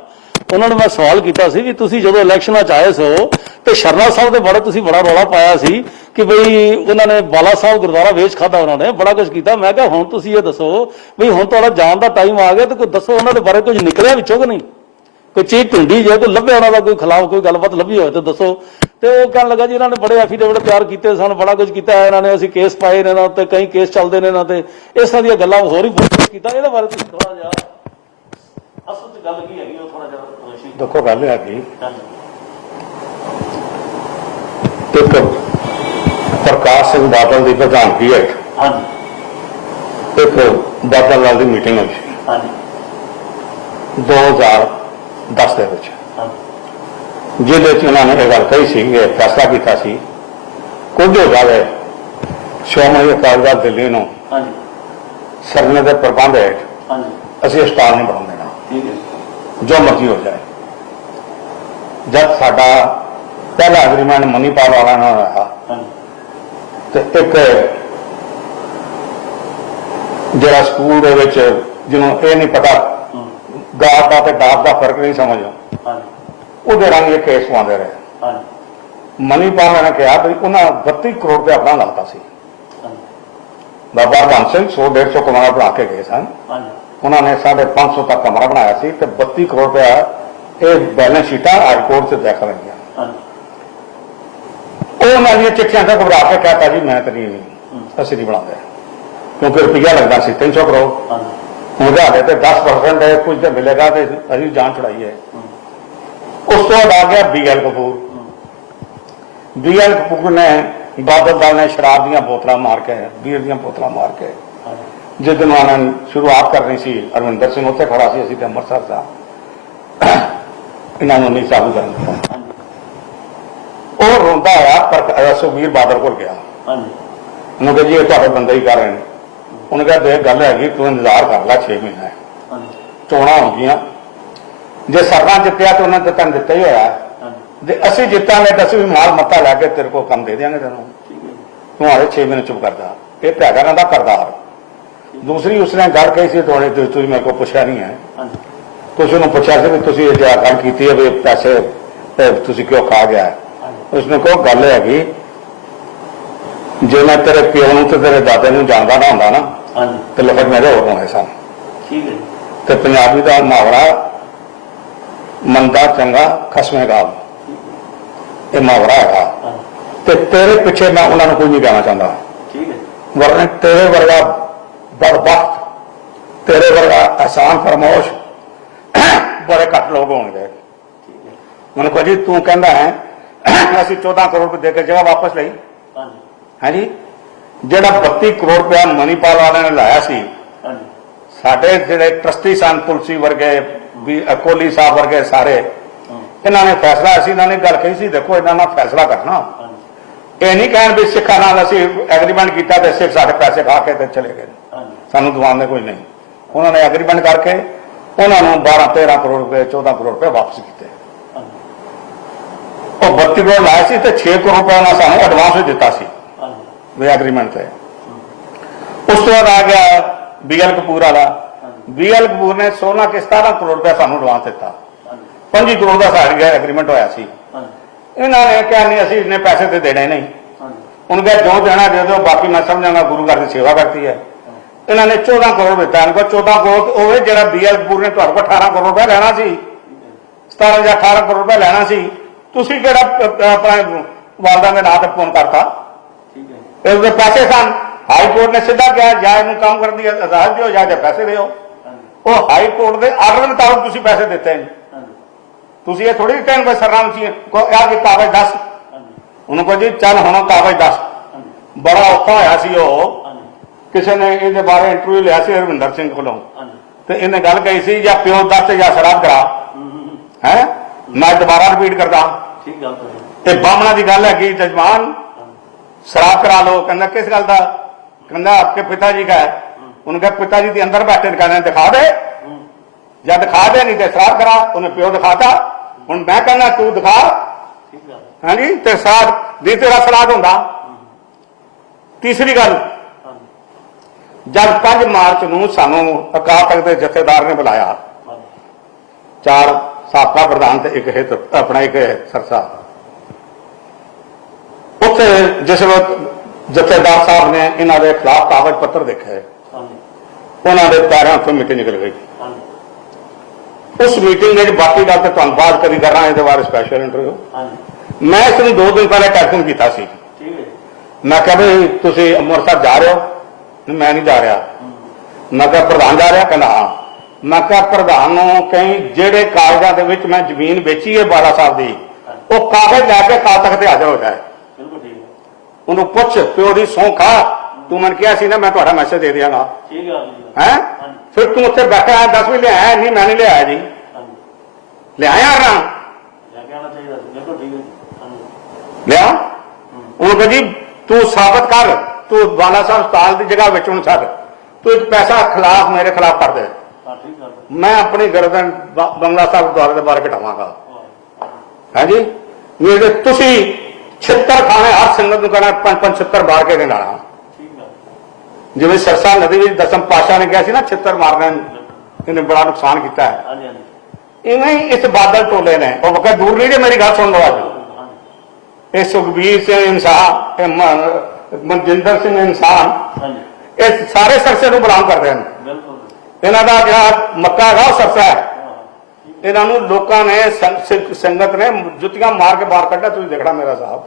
ਉਹਨਾਂ ਨੂੰ ਮੈਂ ਸਵਾਲ ਕੀਤਾ ਸੀ ਵੀ ਤੁਸੀਂ ਜਦੋਂ ਇਲੈਕਸ਼ਨਾਂ 'ਚ ਆਏ ਸੋ ਤੇ ਸ਼ਰਨਾ ਸਾਹਿਬ ਦੇ ਤੁਸੀਂ ਬੜਾ ਰੌਲਾ ਪਾਇਆ ਸੀ ਕਿ ਬਈ ਉਹਨਾਂ ਨੇ ਬਾਲਾ ਸਾਹਿਬ ਗੁਰਦੁਆਰਾ ਵੇਚ ਖਾਦਾ, ਉਹਨਾਂ ਨੇ ਬੜਾ ਕੁਝ ਕੀਤਾ। ਮੈਂ ਕਿਹਾ ਹੁਣ ਤੁਸੀਂ ਇਹ ਦੱਸੋ ਵੀ ਹੁਣ ਤੁਹਾਡਾ ਜਾਣ ਦਾ ਟਾਈਮ ਆ ਗਿਆ ਤੇ ਕੋਈ ਦੱਸੋ ਉਹਨਾਂ ਦੇ ਬਾਰੇ ਕੁਝ ਨਿਕਲਿਆ ਵਿੱਚੋਂ ਕਿ ਨਹੀਂ, ਕੋਈ ਚੀਜ਼ ਢੂੰਢੀ ਜੇ ਕੋਈ ਲੱਭਿਆ ਉਹਨਾਂ ਦਾ, ਕੋਈ ਖਿਲਾਫ ਕੋਈ ਗੱਲਬਾਤ ਲੱਭੀ ਹੋਵੇ ਤਾਂ ਦੱਸੋ। ਤੇ ਉਹ ਕਹਿਣ ਲੱਗਾ ਜੀ ਇਹਨਾਂ ਨੇ ਬੜੇ ਐਫੀਡੇਵਿਟ ਤਿਆਰ ਕੀਤੇ ਸਨ, ਬੜਾ ਕੁਝ ਕੀਤਾ ਇਹਨਾਂ ਨੇ, ਅਸੀਂ ਕੇਸ ਪਾਏ ਨੇ ਇਹਨਾਂ ਉੱਤੇ, ਕਈ ਕੇਸ ਚੱਲਦੇ ਨੇ ਇਹਨਾਂ ਤੇ, ਇਸ ਤਰ੍ਹਾਂ ਦੀਆਂ ਗੱਲਾਂ ਹੋਰ ਹੀ ਬਹੁਤ ਕੁਝ ਕੀਤਾ। ਇਹਦੇ ਬਾਰੇ ਤੁਸੀਂ ਥੋੜਾ ਜਿਹਾ ਅਸਲ 'ਚ ਗੱਲ ਕੀ ਹੈਗੀ ਉਹ ਥੋੜਾ ਜਿਹਾ ਦੇਖੋ ਗੱਲ ਹੈ ਕਿ ਇੱਕ ਪ੍ਰਕਾਸ਼ ਸਿੰਘ ਬਾਦਲ ਦੀ ਪ੍ਰਧਾਨਗੀ ਹੈ, ਇੱਕ ਬਾਦਲ ਨਾਲ ਦੀ ਮੀਟਿੰਗ ਹੋਈ ਸੀ 2010 ਦੇ ਵਿੱਚ, ਜਿਹਦੇ 'ਚ ਉਹਨਾਂ ਨੇ ਇਹ ਗੱਲ ਕਹੀ ਸੀ, ਇਹ ਫੈਸਲਾ ਕੀਤਾ ਸੀ ਕੁਝ ਹੋ ਜਾਵੇ ਸ਼੍ਰੋਮਣੀ ਅਕਾਲੀ ਦਲ ਦਿੱਲੀ ਨੂੰ ਸਰਨੇ ਦੇ ਪ੍ਰਬੰਧ ਹੇਠ ਅਸੀਂ ਸਟਾਲ ਨਹੀਂ ਬਣਾਉਣ ਦੇਣਾ, ਜੋ ਮਰਜ਼ੀ ਹੋ ਜਾਏ। ਜਦ ਸਾਡਾ ਪਹਿਲਾ ਐਗਰੀਮੈਂਟ ਮਨੀਪਾਲ ਵਾਲਾ ਨਾਲ ਹੋਇਆ ਤੇ ਇੱਕ ਜਿਹੜਾ ਸਕੂਲ ਦੇ ਵਿੱਚ ਜਿਹਨੂੰ ਇਹ ਨਹੀਂ ਪਤਾ ਗਾਪ ਦਾ ਤੇ ਡਾਪ ਦਾ ਫਰਕ ਨਹੀਂ ਸਮਝਦਾ, ਉਹਦੇ ਰੰਗ ਇਹ ਕੇਸ ਪਾਉਂਦੇ ਰਹੇ। ਮਨੀਪਾਲ ਨੇ ਕਿਹਾ ਵੀ ਉਹਨਾਂ 32 ਕਰੋੜ ਰੁਪਏ ਆਪਣਾ ਲਾਤਾ ਸੀ। ਬਾਬਾ ਹਰਬੰਸ ਸਿੰਘ 100-150 ਕਮਰਾ ਬਣਾ ਕੇ ਗਏ ਸਨ, ਉਹਨਾਂ ਨੇ 550 ਤੱਕ ਕਮਰਾ ਬਣਾਇਆ ਸੀ ਤੇ 32 ਕਰੋੜ ਰੁਪਇਆ ਇਹ ਬੈਲੈਂਸ ਸ਼ੀਟਾਂ ਹਾਈ ਕੋਰਟ 'ਚ ਦੇਖ ਰਹੀਆਂ। ਉਹ ਉਹਨਾਂ ਦੀਆਂ ਚਿੱਠੀਆਂ ਤੇ ਘਬਰਾ ਕੇ ਕਹਿਤਾ ਜੀ ਮੈਂ ਤਾਂ ਨਹੀਂ, ਅਸੀਂ ਨਹੀਂ ਬਣਾਉਂਦੇ, ਕਿਉਂਕਿ ਰੁਪਈਆ ਲੱਗਦਾ ਸੀ 300 ਕਰੋੜ, ਹੁਣ ਸਾਡੇ ਤੇ 10% ਕੁਝ ਤੇ ਮਿਲੇਗਾ ਤੇ ਅਸੀਂ ਜਾਨ ਛੁਡਾਈ ਹੈ। ਉਸ ਤੋਂ ਬਾਅਦ ਆ ਗਿਆ BL ਕਪੂਰ। BL ਕਪੂਰ ਨੇ ਬਾਦਲ ਦਲ ਨੇ ਸ਼ਰਾਬ ਦੀਆਂ ਬੋਤਲਾਂ ਮਾਰ ਕੇ, ਬੀਅਰ ਦੀਆਂ ਬੋਤਲਾਂ ਮਾਰ ਕੇ, ਜਿਸ ਦਿਨ ਉਹਨਾਂ ਨੇ ਸ਼ੁਰੂਆਤ ਕਰਨੀ ਸੀ, ਅਰਵਿੰਦਰ ਸਿੰਘ ਉੱਥੇ ਖੜਾ ਸੀ, ਅਸੀਂ ਤੇ ਅੰਮ੍ਰਿਤਸਰ ਦਾ, ਇਹਨਾਂ ਨੂੰ ਨਹੀਂ ਚਾਲੂ ਕਰਨ ਦਿੱਤਾ। ਉਹ ਰੋਂਦਾ ਆਇਆ ਪਰ ਸੁਖਬੀਰ ਬਾਦਲ ਕੋਲ ਗਿਆ, ਉਹਨੂੰ ਕਿਹਾ ਜੀ ਇਹ ਤੁਹਾਡੇ ਬੰਦੇ ਹੀ ਕਰ ਰਹੇ ਨੇ। ਉਹਨੇ ਕਿਹਾ ਦੇਖ ਗੱਲ ਹੈਗੀ, ਤੂੰ ਇੰਤਜ਼ਾਰ ਕਰ ਲੈ, 6 ਮਹੀਨੇ ਚੋਣਾਂ ਹੋ ਗਈਆਂ, ਜੇ ਸਰਕਾਰ ਜਿੱਤਿਆ ਤਾਂ ਉਹਨਾਂ ਨੇ ਤੈਨੂੰ ਦਿੱਤਾ ਹੀ ਹੋਇਆ, ਜੇ ਅਸੀਂ ਜਿੱਤਾਂਗੇ ਤਾਂ ਅਸੀਂ ਵੀ ਮਾਲ ਮੱਤਾ ਲੈ ਕੇ ਤੇਰੇ ਕੋਲ ਕੰਮ ਦੇ ਦਿਆਂਗੇ ਤੈਨੂੰ, ਤੂੰ ਹਾਲੇ 6 ਮਹੀਨੇ ਚੁੱਪ ਕਰਦਾ। ਇਹ ਤਾਂ ਹੈਗਾ ਨਾ ਕਰਦਾਰ। ਦੂਸਰੀ ਉਸਨੇ ਗੱਲ ਕਹੀ ਸੀ, ਤੁਹਾਡੇ ਤੁਸੀਂ ਮੇਰੇ ਕੋਲ ਪੁੱਛਿਆ ਨਹੀਂ ਹੈ, ਤੁਸੀਂ ਉਹਨੂੰ ਪੁੱਛਿਆ ਸੀ ਵੀ ਤੁਸੀਂ ਇਹ ਜਿਹੜਾ ਗੱਲ ਕੀਤੀ ਹੈ ਵੀ ਪੈਸੇ ਤੁਸੀਂ ਕਿਉਂ ਖਾ ਗਿਆ। ਉਸਨੇ ਕਹੋ ਗੱਲ ਹੈਗੀ, ਜੇ ਮੈਂ ਤੇਰੇ ਪਿਓ ਨੂੰ ਤੇ ਤੇਰੇ ਦਾਦੇ ਨੂੰ ਜਾਣਦਾ ਨਾ ਹੁੰਦਾ ਨਾ ਤੇ ਲਫ਼ਜ਼ ਮੇਰੇ ਹੋਰ ਹੋਣੇ ਸਨ। ਤੇ ਪੰਜਾਬੀ ਦਾ ਮੁਹਾਵਰਾ ਮੰਦਾ ਚੰਗਾ ਖਸਮੇ ਗਾਲ, ਇਹ ਮੁਹਾਵਰਾ ਹੈਗਾ, ਤੇ ਤੇਰੇ ਪਿੱਛੇ ਮੈਂ ਉਹਨਾਂ ਨੂੰ ਕੋਈ ਨਹੀਂ ਕਹਿਣਾ ਚਾਹੁੰਦਾ, ਵਰਨੇ ਤੇਰੇ ਵਰਗਾ ਬਦਬਖਤ, ਤੇਰੇ ਵਰਗਾ ਆਸਾਨ ਫਰਮੋਸ਼ ਬੜੇ ਘੱਟ ਲੋਕ ਹੋਣਗੇ। ਮੈਨੂੰ ਕਹੋ ਜੀ ਤੂੰ ਕਹਿੰਦਾ ਹੈ ਅਸੀਂ 14 ਕਰੋੜ ਰੁਪਏ ਦੇ ਕੇ ਜਗ੍ਹਾ ਵਾਪਸ ਲਈ, ਹਾਂਜੀ, ਜਿਹੜਾ 32 ਕਰੋੜ ਰੁਪਇਆ ਮਨੀਪਾਲ ਵਾਲਿਆਂ ਨੇ ਲਾਇਆ ਸੀ, ਸਾਡੇ ਜਿਹੜੇ ਟਰਸਟੀ ਸਨ ਤੁਲਸੀ ਵਰਗੇ ਵੀ ਕੋਹਲੀ ਸਾਹਿਬ ਵਰਗੇ ਸਾਰੇ, ਇਹਨਾਂ ਨੇ ਫੈਸਲਾ ਅਸੀਂ ਇਹਨਾਂ ਨੇ ਗੱਲ ਕਹੀ ਸੀ, ਦੇਖੋ ਇਹਨਾਂ ਨਾਲ ਫੈਸਲਾ ਕਰਨਾ, ਇਹ ਨਹੀਂ ਕਹਿਣ ਵੀ ਸਿੱਖਾਂ ਨਾਲ ਅਸੀਂ ਐਗਰੀਮੈਂਟ ਕੀਤਾ ਤੇ ਸਿੱਖ ਸਾਡੇ ਪੈਸੇ ਖਾ ਕੇ ਤੇ ਚਲੇ ਗਏ, ਸਾਨੂੰ ਦਵਾਉਂਦੇ ਕੋਈ ਨਹੀਂ। ਉਹਨਾਂ ਨੇ ਐਗਰੀਮੈਂਟ ਕਰਕੇ ਉਹਨਾਂ ਨੂੰ 12-13 ਕਰੋੜ ਰੁਪਏ 14 ਕਰੋੜ ਰੁਪਏ ਵਾਪਸ ਕੀਤੇ। ਉਹ 32 ਕਰੋੜ ਲਾਇਆ ਸੀ ਤੇ 6 ਕਰੋੜ ਰੁਪਏ ਉਹਨਾਂ ਸਾਨੂੰ ਐਡਵਾਂਸ ਵੀ ਦਿੱਤਾ ਸੀ ਵੀ ਐਗਰੀਮੈਂਟ ਤੇ। ਉਸ ਤੋਂ ਬਾਅਦ ਆ ਗਿਆ BL ਕਪੂਰ ਵਾਲਾ। BL ਕਪੂਰ ਨੇ 16 ਕੇ 17 ਕਰੋੜ ਰੁਪਏ ਸਾਨੂੰ ਐਡਵਾਂਸ ਦਿੱਤਾ, 25 ਕਰੋੜ ਦਾ ਸਾਡਾ ਐਗਰੀਮੈਂਟ ਹੋਇਆ ਸੀ। ਇਹਨਾਂ ਨੇ ਕਿਹਾ ਨਹੀਂ ਅਸੀਂ ਇੰਨੇ ਪੈਸੇ ਤੇ ਦੇਣੇ ਨਹੀਂ, उनका जो देना दे दो, बाकी मैं समझांगा गुरु घर की सेवा करती है। इन्होंने 14 करोड़ दिता, इनको 14 करोड़ वो जो BLपुर ने तुहाडे कोल 18 करोड़ रुपया लेना सी, 17 या 18 करोड़ रुपया लेना सी, तुसी किहड़ा अपने वालदा के नाम से फोन करता? इसके पैसे सन, हाई कोर्ट ने सीधा कहा या इन्हू काम करने की इजाजत दो या पैसे दो। वो हाई कोर्ट के आर्डर मुताबिक तुसी पैसे दिते हैं, तुसी ये थोड़ी कहन भाई सरनाम सी कागज दस, उन्होंने जी चल हम कागज दस। बड़ा औखा होया सी वो, किसी ने ये बारे इंटरव्यू लिया सी हरविंदर सिंह कोलों, तो इन्हें गल कही सी या प्यो दस या शराब करा है। मैं दोबारा रिपीट करता, ये बामणा की गल है जजमान शराब करा लो, कहना किस गल का, कहना आपके पिताजी का है। उनके पिताजी के अंदर बैठे कहने दिखा दे, या दिखा दे नहीं तो शराब करा। उन्हें प्यो दिखाता, हूं मैं कहना तू दिखा, हाँ जी, ते साथ दी तेरा सलाद होंदा। तीसरी गल, जब 5 मार्च नूं सानू अकाल तख्त के जथेदार ने बुलाया, 4 साबका प्रधान ते एक हित अपना एक सरसा, उत्थे जिस वक्त जथेदार साहब ने इन्हों के खिलाफ कागज पत्र देखे, उन्होंने पैरों से मिट्टी निकल गई। उस मीटिंग में बाकी गल तो बात करी कर रहा, ये बारे स्पैशल इंटरव्यू मैं इसमें 2 दिन पहले टेलीफोन किया सी। मैं क्या भाई तुम अमृतसर जा रहे हो? मैं नहीं जा रहा। मैं क्या प्रधान जा रहा? कहना हाँ। मैं क्या प्रधान कहीं जेड़े कागजां दे मैं जमीन बेची है बाला साहब की, वो कागज लैके काल तख्त हाजिर हो जाए। उन्होंने पुछ प्यो की सौं खा, तू मैंने कहा सी ना मैं तुहाडा मैसेज दे दियागा है, फिर तू उत्थे बैठा है 10 भी लिया? नहीं मैं नहीं लिया जी, लिया ना लिया। उन्होंने जी तू साबित कर, तू बाला साहब अस्पताल की जगह बेचण छड्ड, तू एक पैसा खिलाफ मेरे खिलाफ कर दे, मैं अपनी गर्दन बंगला साहब गुरुद्वारे के बारे घटावांगा। है जी, मेरे तुसी 76 खाने हर संगत को कहना 5-5 बार के दिन आना। जिवें सरसा नदी में दसम पातशाह ने कहा सी ना 76 मारने, इन्हें बड़ा नुकसान किया है। इवें ही इस बादल टोले ने, और वक्त दूर नहीं जे मेरी गल सुन लो, अज ये सुखबीर सिंह इंसान, मनजिंदर सिंह इंसान, ये सारे सरसे को बिलोंग करते हैं। इन्हों का जो मक्का है वह सरसा है। इन्हों लोगों ने संगत ने जुतियां मार के बाहर कढ़ा, तुम देखना मेरा साहब।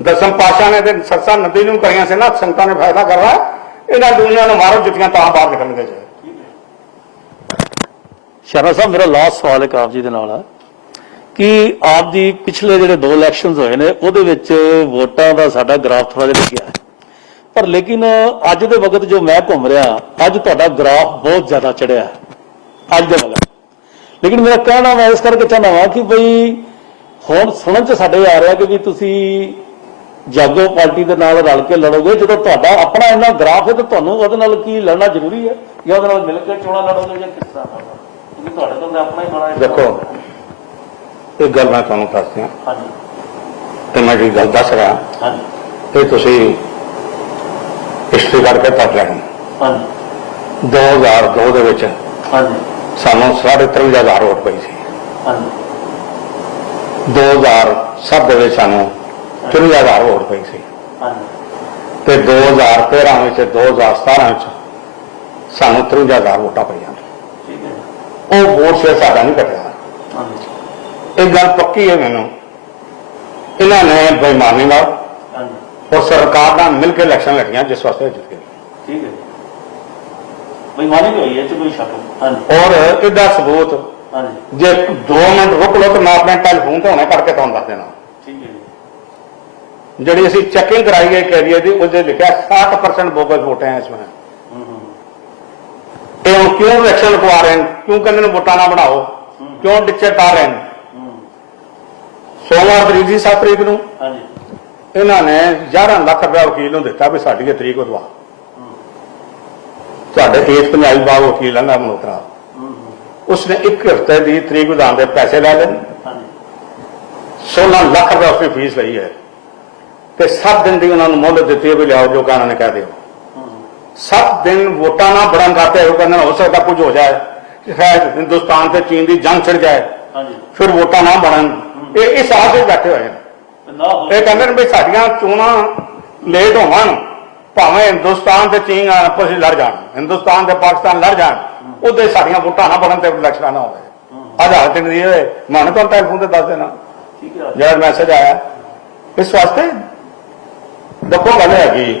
दसम पातशाह ने सरसा नदी में करिया से ना, संगतां ने फायदा कर रहा है, इन्होंने दुनिया में मारो जुतियां तो बाहर निकलने चाहिए। शर्मा साहब मेरा लास्ट सवाल एक आप जी दे नाल है कि आप जी पिछले ਜਿਹੜੇ 2 ਇਲੈਕਸ਼ਨਸ ਹੋਏ ਨੇ ਉਹਦੇ ਵਿੱਚ ਵੋਟਾਂ ਦਾ ਸਾਡਾ ਗ੍ਰਾਫ ਥੋੜਾ ਜਿਹਾ ਲੱਗਿਆ ਹੈ, ਪਰ ਲੇਕਿਨ ਅੱਜ ਦੇ ਵਕਤ ਜੋ ਮੈਂ ਘੁੰਮ ਰਿਹਾ, ਅੱਜ ਤੁਹਾਡਾ ਗ੍ਰਾਫ ਬਹੁਤ ਜ਼ਿਆਦਾ ਚੜਿਆ ਹੈ ਅੱਜ ਦੇ ਵਕਤ। ਲੇਕਿਨ ਮੇਰਾ ਕਹਿਣਾ ਮੈਂ ਇਸ ਕਰਕੇ ਚਾਹੁੰਦਾ ਹਾਂ ਕਿ ਬਈ ਹੁਣ ਸੁਣਨ ਚ ਸਾਡੇ ਆ ਰਿਹਾ ਕਿ ਵੀ ਤੁਸੀਂ ਜਾਗੋ ਪਾਰਟੀ ਦੇ ਨਾਲ ਰਲ ਕੇ ਲੜੋਗੇ, ਜਦੋਂ ਤੁਹਾਡਾ ਆਪਣਾ ਇੰਨਾ ਗ੍ਰਾਫ ਹੈ ਤਾਂ ਤੁਹਾਨੂੰ ਉਹਦੇ ਨਾਲ ਕੀ ਲੜਨਾ ਜ਼ਰੂਰੀ ਹੈ, ਜਾਂ ਉਹਦੇ ਨਾਲ ਮਿਲ ਕੇ ਚੋਣਾਂ ਲੜੋਗੇ ਜਾਂ ਕਿਸ ਤਰ੍ਹਾਂ ਕਰਨਾ? क्योंकि ਤੁਹਾਡੇ ਤੋਂ ਆਪਣਾ ਹੀ ਬਣਾ ਹੈ। देखो एक गल मैं तुहानू दस दियां, ते मैं जी गल दस रहा, ये तुसी हिस्ट्री करके तक लेनी। 2002 ਦੇ ਵਿੱਚ ਸਾਨੂੰ 53,000 वोट पई सी, 2007 ਦੇ ਵਿੱਚ ਸਾਨੂੰ 53,000 वोट पई सी, ਤੇ 2013 ਵਿੱਚ 2017 ਵਿੱਚ ਸਾਨੂੰ 53,000 वोटां पईयां। ਉਹ वोट शेयर साडा नहीं घटिया। एक गल पक्की है मैनू, इन्होंने बेईमानी और सरकार नाल मिल के इलेक्शन लड़ियां जिस वास्ते जित गए। ठीक है, बेईमानी भी हुई है तो कोई शक नहीं। और इहदा सबूत जे 2 मिनट रुक लो तो मैं अपने टेलीफोन तो हुणे करके तुहानूं दस देना। ठीक है, जिहड़ी असीं चैकिंग कराई है एक एरिया की, उहदे लिखिआ 60% बोगस वोट हैं इसमें। क्यों इलेक्शन रुकवा रहे हैं, क्यों कहते वोटा ना बढ़ाओ, क्यों डिचे टा रहे हैं? सोमवार तरीक थी 7 तरीक नूं इन्होंने 11 लाख रुपया वकील नूं दिता भी साडी तरीक उदवा। तुहाडे केस पंजाबी बाग वकील है मल्होत्रा, उसने 1 हफ्ते की तरीक विधान के पैसे लै ले, 16 लाख रुपया उसने फीस ली है, तो 7 दिन की उन्होंने मोहलत दी है भी लियाओ जो कहना ने कह दो। 7 दिन वोटा ना बढ़न खाते कहते हो सकता कुछ हो जाए, शायद हिंदुस्तान से चीन की जंग छिड़ जाए, फिर वोटा ना बढ़न, इस आस से बैठे हुए हैं। ਨਾ ਹੋ ਇਹ ਕਹਿੰਦੇ ਨੇ ਵੀ ਸਾਡੀਆਂ ਚੋਣਾਂ ਲੇਟ ਹੋਣ, ਭਾਵੇਂ ਹਿੰਦੁਸਤਾਨ ਤੇ ਚੀਨ ਆਪਸ ਵਿੱਚ ਲੜ ਜਾਣ, ਹਿੰਦੁਸਤਾਨ ਤੇ ਪਾਕਿਸਤਾਨ ਲੜ ਜਾਣ, ਉਹਦੇ ਸਾਡੀਆਂ ਵੋਟਾਂ ਨਾ ਬਣਨ ਤੇ ਇਲੈਕਸ਼ਨਾਂ ਨਾ ਹੋਵੇ। ਅੱਜ ਹਾਲਤ ਨਹੀਂ ਹੋਏ, ਮੈਂ ਤੁਹਾਨੂੰ ਟੈਲੀਫੋਨ ਤੇ ਦੱਸ ਦੇਣਾ ਜਿਹੜਾ ਮੈਸੇਜ ਆਇਆ। ਇਸ ਵਾਸਤੇ ਦੇਖੋ ਗੱਲ ਹੈ ਕਿ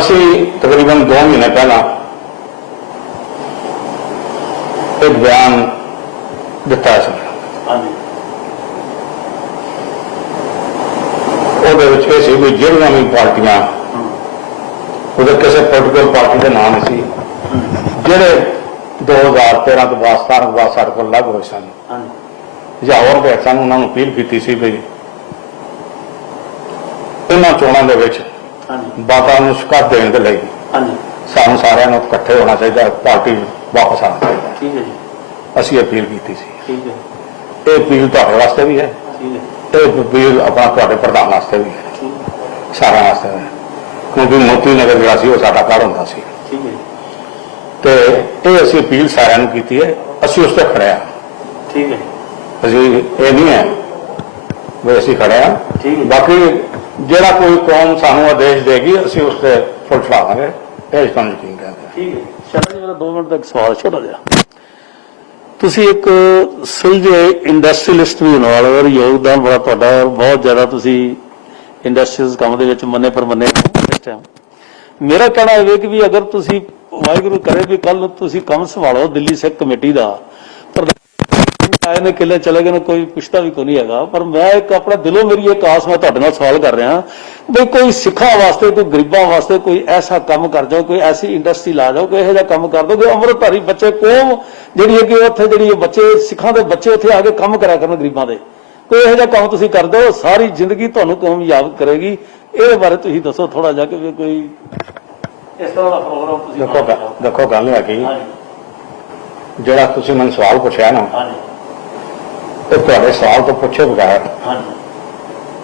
ਅਸੀਂ ਤਕਰੀਬਨ 2 ਮਹੀਨੇ ਪਹਿਲਾਂ ਇੱਕ ਬਿਆਨ ਦਿੱਤਾ ਸੀ। ਉਹਦੇ ਵਿੱਚ ਇਹ ਸੀ ਵੀ ਜਿਹੜੀਆਂ ਵੀ ਪਾਰਟੀਆਂ, ਉਹਦੇ ਕਿਸੇ ਪੋਲੀਟੀਕਲ ਪਾਰਟੀ ਦੇ ਨਾਮ ਨਹੀਂ ਸੀ, ਜਿਹੜੇ 2013 ਤੋਂ ਬਾਅਦ 17 ਤੋਂ ਬਾਅਦ ਸਾਡੇ ਕੋਲ ਅਲੱਗ ਹੋਏ ਸਨ ਜਾਂ ਹੋਰ ਗਏ ਸਨ, ਉਹਨਾਂ ਨੂੰ ਅਪੀਲ ਕੀਤੀ ਸੀ ਵੀ ਇਹਨਾਂ ਚੋਣਾਂ ਦੇ ਵਿੱਚ ਬਾਤਾਂ ਨੂੰ ਸ਼ਿਕਾਇਤ ਦੇਣ ਦੇ ਲਈ ਸਾਨੂੰ ਸਾਰਿਆਂ ਨੂੰ ਇਕੱਠੇ ਹੋਣਾ ਚਾਹੀਦਾ, ਪਾਰਟੀ ਵਾਪਸ ਆਉਣਾ ਚਾਹੀਦਾ। ਅਸੀਂ ਅਪੀਲ ਕੀਤੀ ਸੀ। ਇਹ ਅਪੀਲ ਤੁਹਾਡੇ ਵਾਸਤੇ ਵੀ ਹੈ, ਇਹ ਅਪੀਲ ਆਪਣਾ ਤੁਹਾਡੇ ਪ੍ਰਧਾਨ ਵਾਸਤੇ ਵੀ ਹੈ, ਸਾਰਿਆਂ ਵਾਸਤੇ ਹੈ, ਕਿਉਂਕਿ ਮੋਤੀ ਨਗਰ ਜਿਹੜਾ ਸੀ ਉਹ ਸਾਡਾ ਘਰ ਹੁੰਦਾ ਸੀ। ਤੇ ਇਹ ਅਸੀਂ ਅਪੀਲ ਸਾਰਿਆਂ ਨੂੰ ਕੀਤੀ ਹੈ, ਅਸੀਂ ਉਸ ਤੇ ਖੜੇ ਹਾਂ। ਅਸੀਂ ਇਹ ਨਹੀਂ ਹੈ ਵੀ ਅਸੀਂ ਖੜੇ ਹਾਂ, ਬਾਕੀ ਜਿਹੜਾ ਕੋਈ ਕੌਮ ਸਾਨੂੰ ਆਦੇਸ਼ ਦੇਗੀ ਅਸੀਂ ਉਸ ਤੇ ਫੁੱਲ ਚੜਾਵਾਂਗੇ, ਇਹ ਤੁਹਾਨੂੰ ਯਕੀਨ ਕਹਿੰਦੇ। ਸ਼ਰਮਾ ਜੀ, ਮੇਰਾ 2 ਮਿੰਟ ਦਾ ਇੱਕ ਸਵਾਲ ਛੋਟਾ ਜਿਹਾ। ਤੁਸੀਂ ਇੱਕ ਸੁਲਝੇ ਇੰਡਸਟਰੀਲਿਸਟ ਵੀ ਨਾਲ, ਔਰ ਯੋਗਦਾਨ ਬੜਾ ਤੁਹਾਡਾ, ਬਹੁਤ ਜ਼ਿਆਦਾ ਤੁਸੀਂ ਇੰਡਸਟਰੀਜ਼ ਕੰਮ ਦੇ ਵਿੱਚ ਮੰਨੇ ਪਰਮੰਨੇ ਇਸ ਟਾਈਮ। ਮੇਰਾ ਕਹਿਣਾ ਇਹ ਕਿ ਵੀ ਅਗਰ ਤੁਸੀਂ ਵਾਹਿਗੁਰੂ ਕਰੇ ਵੀ ਕੱਲ ਤੁਸੀਂ ਕੰਮ ਸੰਭਾਲੋ ਦਿੱਲੀ ਸਿੱਖ ਕਮੇਟੀ ਦਾ, ਆਏ ਨੇ ਕਿਲੇ ਚਲੇ ਗਏ ਨੇ, ਕੋਈ ਪੁੱਛਦਾ ਵੀ ਕੋਈ ਨਹੀਂ ਹੈਗਾ, ਪਰ ਮੈਂ ਇੱਕ ਆਪਣਾ ਦਿਲੋਂ ਮੇਰੀ ਇੱਕ ਆਸ, ਮੈਂ ਤੁਹਾਡੇ ਨਾਲ ਸਵਾਲ ਕਰ ਰਿਹਾ ਵੀ ਕੋਈ ਸਿੱਖਾਂ ਵਾਸਤੇ, ਕੋਈ ਗਰੀਬਾਂ ਵਾਸਤੇ ਕੋਈ ਐਸਾ ਕੰਮ ਕਰ ਜਾਓ, ਕੋਈ ਐਸੀ ਇੰਡਸਟਰੀ ਲਾ ਜਾਓ, ਕੋਈ ਇਹੋ ਜਿਹਾ ਕੰਮ ਕਰ ਦਿਓ ਕਿ ਅੰਮ੍ਰਿਤਧਾਰੀ ਬੱਚੇ ਕੌਮ ਜਿਹੜੀ ਹੈ ਕਿ ਉੱਥੇ ਜਿਹੜੀ ਬੱਚੇ ਸਿੱਖਾਂ ਦੇ ਬੱਚੇ ਉੱਥੇ ਆ ਕੇ ਕੰਮ ਕਰਿਆ ਕਰਨ ਗਰੀਬਾਂ ਦੇ, ਕੋਈ ਇਹੋ ਜਿਹਾ ਕੰਮ ਤੁਸੀਂ ਕਰ ਦਿਓ, ਸਾਰੀ ਜ਼ਿੰਦਗੀ ਤੁਹਾਨੂੰ ਕਾਮਯਾਬ ਕਰੇਗੀ। ਇਹਦੇ ਬਾਰੇ ਤੁਸੀਂ ਦੱਸੋ ਥੋੜਾ ਜਿਹਾ ਕਿ ਕੋਈ ਇਸ ਤਰ੍ਹਾਂ ਦਾ ਪ੍ਰੋਗਰਾਮ ਤੁਸੀਂ ਦੇਖੋ ਗੱਲ ਹੈ ਕਿ ਜਿਹੜਾ ਤੁਸੀਂ ਮੈਨੂੰ ਸਵਾਲ ਪੁੱਛਿਆ ਨਾ, ਇਹ ਤੁਹਾਡੇ ਸਵਾਲ ਤੋਂ ਪੁੱਛੇ ਬਗੈਰ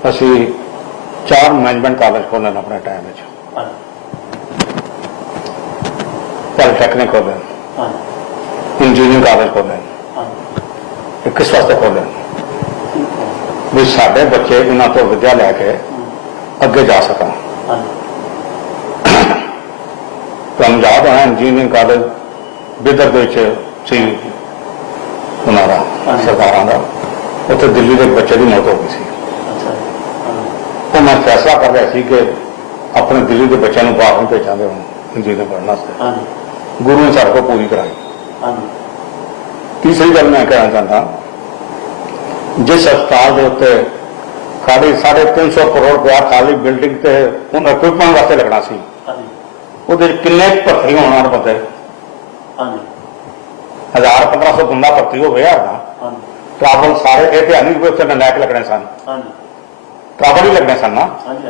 ਅਸੀਂ 4 ਮੈਨੇਜਮੈਂਟ ਕਾਲਜ ਖੋਲ੍ਹੇ ਨੇ ਆਪਣੇ ਟਾਈਮ ਵਿੱਚ, ਪੋਲੀਟੈਕਨਿਕ ਖੋਲ੍ਹੇ, ਇੰਜੀਨੀਅਰਿੰਗ ਕਾਲਜ ਖੋਲ੍ਹੇ। ਇਹ ਕਿਸ ਵਾਸਤੇ ਖੋਲ੍ਹੇ? ਵੀ ਸਾਡੇ ਬੱਚੇ ਇਹਨਾਂ ਤੋਂ ਵਿੱਦਿਆ ਲੈ ਕੇ ਅੱਗੇ ਜਾ ਸਕਣ। ਤੁਹਾਨੂੰ ਯਾਦ ਹੋਣਾ ਇੰਜੀਨੀਅਰਿੰਗ ਕਾਲਜ ਬਿਦਰ ਦੇ ਵਿੱਚ ਸੀ ਉਹਨਾਂ ਦਾ, ਸਰਕਾਰਾਂ ਦਾ, ਉੱਥੇ ਦਿੱਲੀ ਦੇ ਬੱਚੇ ਦੀ ਮੌਤ ਹੋ ਗਈ ਸੀ। ਉਹ ਮੈਂ ਫੈਸਲਾ ਕਰ ਰਿਹਾ ਸੀ ਕਿ ਆਪਣੇ ਦਿੱਲੀ ਦੇ ਬੱਚਿਆਂ ਨੂੰ ਬਾਹਰ ਨਹੀਂ ਭੇਜਾਂਗੇ ਹੁਣ ਇੰਜੀਨੀਅਰ ਪੜ੍ਹਨ ਵਾਸਤੇ। ਗੁਰੂ ਨੇ ਸਾਡੇ ਕੋਲ ਪੂਰੀ ਕਰਾਈ। ਤੀਸਰੀ ਗੱਲ ਮੈਂ ਕਹਿਣਾ ਚਾਹੁੰਦਾ, ਜਿਸ ਹਸਪਤਾਲ ਦੇ ਉੱਤੇ ਖਾਲੀ 350 ਕਰੋੜ ਰੁਪਇਆ ਖਾਲੀ ਬਿਲਡਿੰਗ ਤੇ ਹੁਣ ਇਕਵਿਪਮੈਂਟ ਵਾਸਤੇ ਲੱਗਣਾ ਸੀ, ਉਹਦੇ ਕਿੰਨੇ ਭਰਤੀ ਹੋਣਾ ਪਤਾ 1000-1500 ਬੰਦਾ ਭਰਤੀ ਹੋ ਗਿਆ ਨਾ। ਕਾਬਲ ਸਾਰੇ ਇਹ ਧਿਆਨ ਨਹੀਂ, ਉੱਥੇ ਨਲਾਇਕ ਲੱਗਣੇ ਸਨ, ਕਾਬਲ ਹੀ ਲੱਗਣੇ ਸਨ ਨਾ,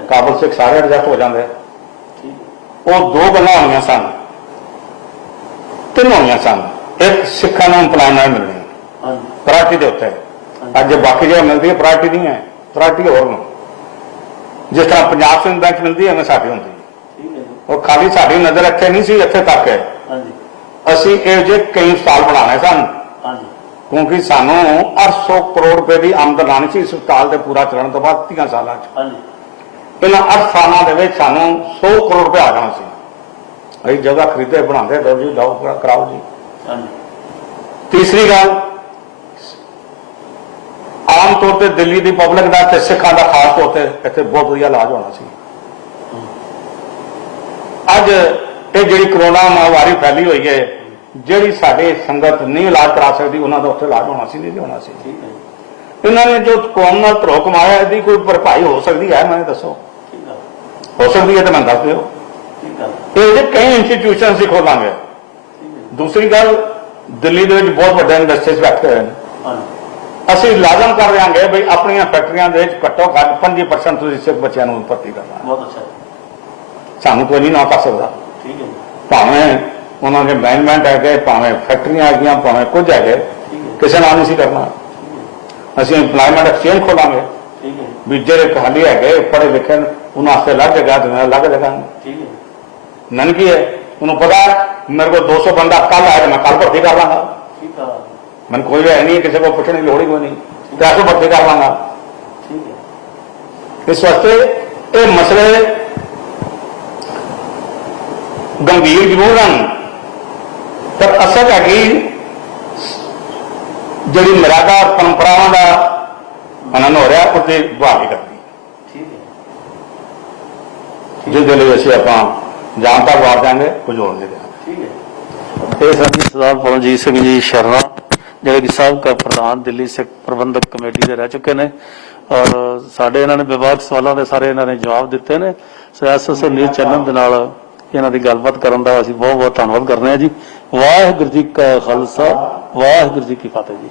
ਕਾਬਲ ਸਿੱਖ ਸਾਰੇ ਐਡਜਸਟ ਹੋ ਜਾਂਦੇ। ਉਹ 2 ਗੱਲਾਂ ਹੋਈਆਂ ਸਨ, 3 ਹੋਈਆਂ ਸਨ। ਇੱਕ, ਸਿੱਖਾਂ ਨੂੰ ਇੰਪਲਾਇਮੈਂਟ ਮਿਲਣੀ ਪ੍ਰਾਇਰਟੀ ਦੇ ਉੱਤੇ। ਅੱਜ ਬਾਕੀ ਜਿਹੜਾ ਮਿਲਦੀ ਹੈ ਪ੍ਰਾਇਰਟੀ ਨਹੀਂ ਹੈ, ਪ੍ਰਾਇਰਟੀ ਹੋਰ ਨੂੰ, ਜਿਸ ਤਰ੍ਹਾਂ ਪੰਜਾਬ ਸਿੰਧ ਬੈਂਕ ਮਿਲਦੀ ਹੈ ਐਵੇਂ ਸਾਡੀ ਹੁੰਦੀ। ਉਹ ਖਾਲੀ ਸਾਡੀ ਨਜ਼ਰ ਇੱਥੇ ਨਹੀਂ ਸੀ, ਇੱਥੇ ਤੱਕ ਹੈ। ਅਸੀਂ ਇਹ ਜਿਹੇ ਕਈ ਹਸਪਤਾਲ ਬਣਾਉਣੇ ਸਨ, ਕਿਉਂਕਿ ਸਾਨੂੰ 800 ਕਰੋੜ ਰੁਪਏ ਦੀ ਆਮਦਨ ਆਉਣੀ ਸੀ ਇਸ ਹਸਪਤਾਲ ਦੇ ਪੂਰਾ ਚੱਲਣ ਤੋਂ ਬਾਅਦ 30 ਸਾਲਾਂ 'ਚ। ਇਹਨਾਂ 8 ਸਾਲਾਂ ਦੇ ਵਿੱਚ ਸਾਨੂੰ 100 ਕਰੋੜ ਰੁਪਏ ਆ ਜਾਣਾ ਸੀ। ਅਸੀਂ ਜਗ੍ਹਾ ਖਰੀਦੇ ਬਣਾਉਂਦੇ, ਲਓ ਜੀ ਲਓ ਕਰਾਓ ਜੀ। ਤੀਸਰੀ ਗੱਲ, ਆਮ ਤੌਰ ਤੇ ਦਿੱਲੀ ਦੀ ਪਬਲਿਕ ਦਾ ਤੇ ਸਿੱਖਾਂ ਦਾ ਖਾਸ ਤੌਰ ਤੇ ਇੱਥੇ ਬਹੁਤ ਵਧੀਆ ਇਲਾਜ ਹੋਣਾ ਸੀ। ਅੱਜ ਇਹ ਜਿਹੜੀ ਕਰੋਨਾ ਮਹਾਮਾਰੀ ਫੈਲੀ ਹੋਈ ਹੈ, ਜਿਹੜੀ ਸਾਡੇ ਸੰਗਤ ਨਹੀਂ ਇਲਾਜ ਕਰਾ ਸਕਦੀ, ਉਹਨਾਂ ਦਾ ਉੱਥੇ ਇਲਾਜ ਹੋਣਾ ਸੀ, ਨਹੀਂ ਹੋਣਾ ਸੀ। ਇਹਨਾਂ ਨੇ ਜੋ ਕੌਮ ਨਾਲ ਧਰੋ ਕਮਾਇਆ, ਇਹਦੀ ਕੋਈ ਭਰਪਾਈ ਹੋ ਸਕਦੀ ਹੈ? ਮੈਨੂੰ ਦੱਸੋ, ਹੋ ਸਕਦੀ ਹੈ ਤਾਂ ਮੈਨੂੰ ਦੱਸ ਦਿਓ। ਇਹ ਜਿਹੇ ਕਈ ਇੰਸਟੀਟਿਊਸ਼ਨ ਅਸੀਂ ਖੋਲਾਂਗੇ। ਦੂਸਰੀ ਗੱਲ, ਦਿੱਲੀ ਦੇ ਵਿੱਚ ਬਹੁਤ ਵੱਡੇ ਇੰਡਸਟਰੀਜ਼ ਬੈਠੇ ਹੋਏ ਨੇ, ਅਸੀਂ ਲਾਜ਼ਮ ਕਰ ਦਿਆਂਗੇ ਬਈ ਆਪਣੀਆਂ ਫੈਕਟਰੀਆਂ ਦੇ ਵਿੱਚ ਘੱਟੋ ਘੱਟ 25% ਤੁਸੀਂ ਸਿੱਖ ਬੱਚਿਆਂ ਨੂੰ ਭਰਤੀ ਕਰਨਾ। ਬਹੁਤ ਅੱਛਾ, ਸਾਨੂੰ ਕੋਈ ਨਹੀਂ ਨਾ ਕਰ ਸਕਦਾ। ਭਾਵੇਂ ਉਹਨਾਂ ਦੇ ਮੈਨੇਜਮੈਂਟ ਹੈਗੇ, ਭਾਵੇਂ ਫੈਕਟਰੀਆਂ ਹੈਗੀਆਂ, ਭਾਵੇਂ ਕੁਝ ਹੈਗੇ, ਕਿਸੇ ਨਾਲ ਨਹੀਂ ਸੀ ਕਰਨਾ। ਅਸੀਂ ਇੰਪਲਾਇਮੈਂਟ ਐਕਸਚੇਂਜ ਖੋਲਾਂਗੇ ਵੀ ਜਿਹੜੇ ਖਾਲੀ ਹੈਗੇ ਪੜ੍ਹੇ ਲਿਖੇ ਉਹਨਾਂ ਵਾਸਤੇ ਅਲੱਗ ਜਗ੍ਹਾ ਤੇ ਅਲੱਗ ਜਗ੍ਹਾ। ਮੈਨੂੰ ਕੀ ਹੈ, ਉਹਨੂੰ ਪਤਾ ਮੇਰੇ ਕੋਲ 200 ਬੰਦਾ ਕੱਲ ਆਇਆ, ਮੈਂ ਕੱਲ ਭਰਤੀ ਕਰ ਲਾਂਗਾ। ਮੈਨੂੰ ਕੋਈ ਹੈ ਨਹੀਂ, ਕਿਸੇ ਕੋਲ ਪੁੱਛਣ ਦੀ ਲੋੜ ਹੀ ਕੋਈ ਨਹੀਂ। 10 ਬੱਤੇ ਕਰ ਲਾਂਗਾ। ਇਸ ਵਾਸਤੇ ਇਹ ਮਸਲੇ ਗੰਭੀਰ ਜ਼ਰੂਰ ਹਨ, ਪਰ ਅਸਲ ਹੈਗੀ ਜਿਹੜੀ ਮਰਿਆਦਾ ਪਰੰਪਰਾਵਾਂ ਦਾ ਅਨੰਦ ਹੋ ਰਿਹਾ ਉੱਤੇ ਬਹਾਲੀ ਕਰਨੀ, ਜਿਹਦੇ ਲਈ ਅਸੀਂ ਆਪਾਂ ਜਾਨ ਤੱਕ ਵਾਰ ਜਾਵਾਂਗੇ, ਕੁਝ ਹੋਰ ਨਹੀਂ ਦੇਵਾਂਗੇ। ਇਹ ਸਾਡੀ ਸਰਦਾਰ ਪਰਮਜੀਤ ਸਿੰਘ ਜੀ ਸ਼ਰਮਾ, ਜਿਹੜੇ ਕਿ ਸਾਬਕਾ ਪ੍ਰਧਾਨ ਦਿੱਲੀ ਸਿੱਖ ਪ੍ਰਬੰਧਕ ਕਮੇਟੀ ਦੇ ਰਹਿ ਚੁੱਕੇ ਨੇ, ਔਰ ਸਾਡੇ ਇਹਨਾਂ ਨੇ ਵਿਵਾਦ ਸਵਾਲਾਂ ਦੇ ਸਾਰੇ ਇਹਨਾਂ ਨੇ ਜਵਾਬ ਦਿੱਤੇ ਨੇ। ਸੋ ਐਸਐਸਓ ਨਿਊਜ਼ ਚੈਨਲ ਦੇ ਨਾਲ ਇਹਨਾਂ ਦੀ ਗੱਲਬਾਤ ਕਰਨ ਦਾ ਅਸੀਂ ਬਹੁਤ ਬਹੁਤ ਧੰਨਵਾਦ ਕਰਦੇ ਹਾਂ ਜੀ। ਵਾਹਿਗੁਰੂ ਜੀ ਕਾ ਖਾਲਸਾ, ਵਾਹਿਗੁਰੂ ਜੀ ਕੀ ਫਤਿਹ ਜੀ।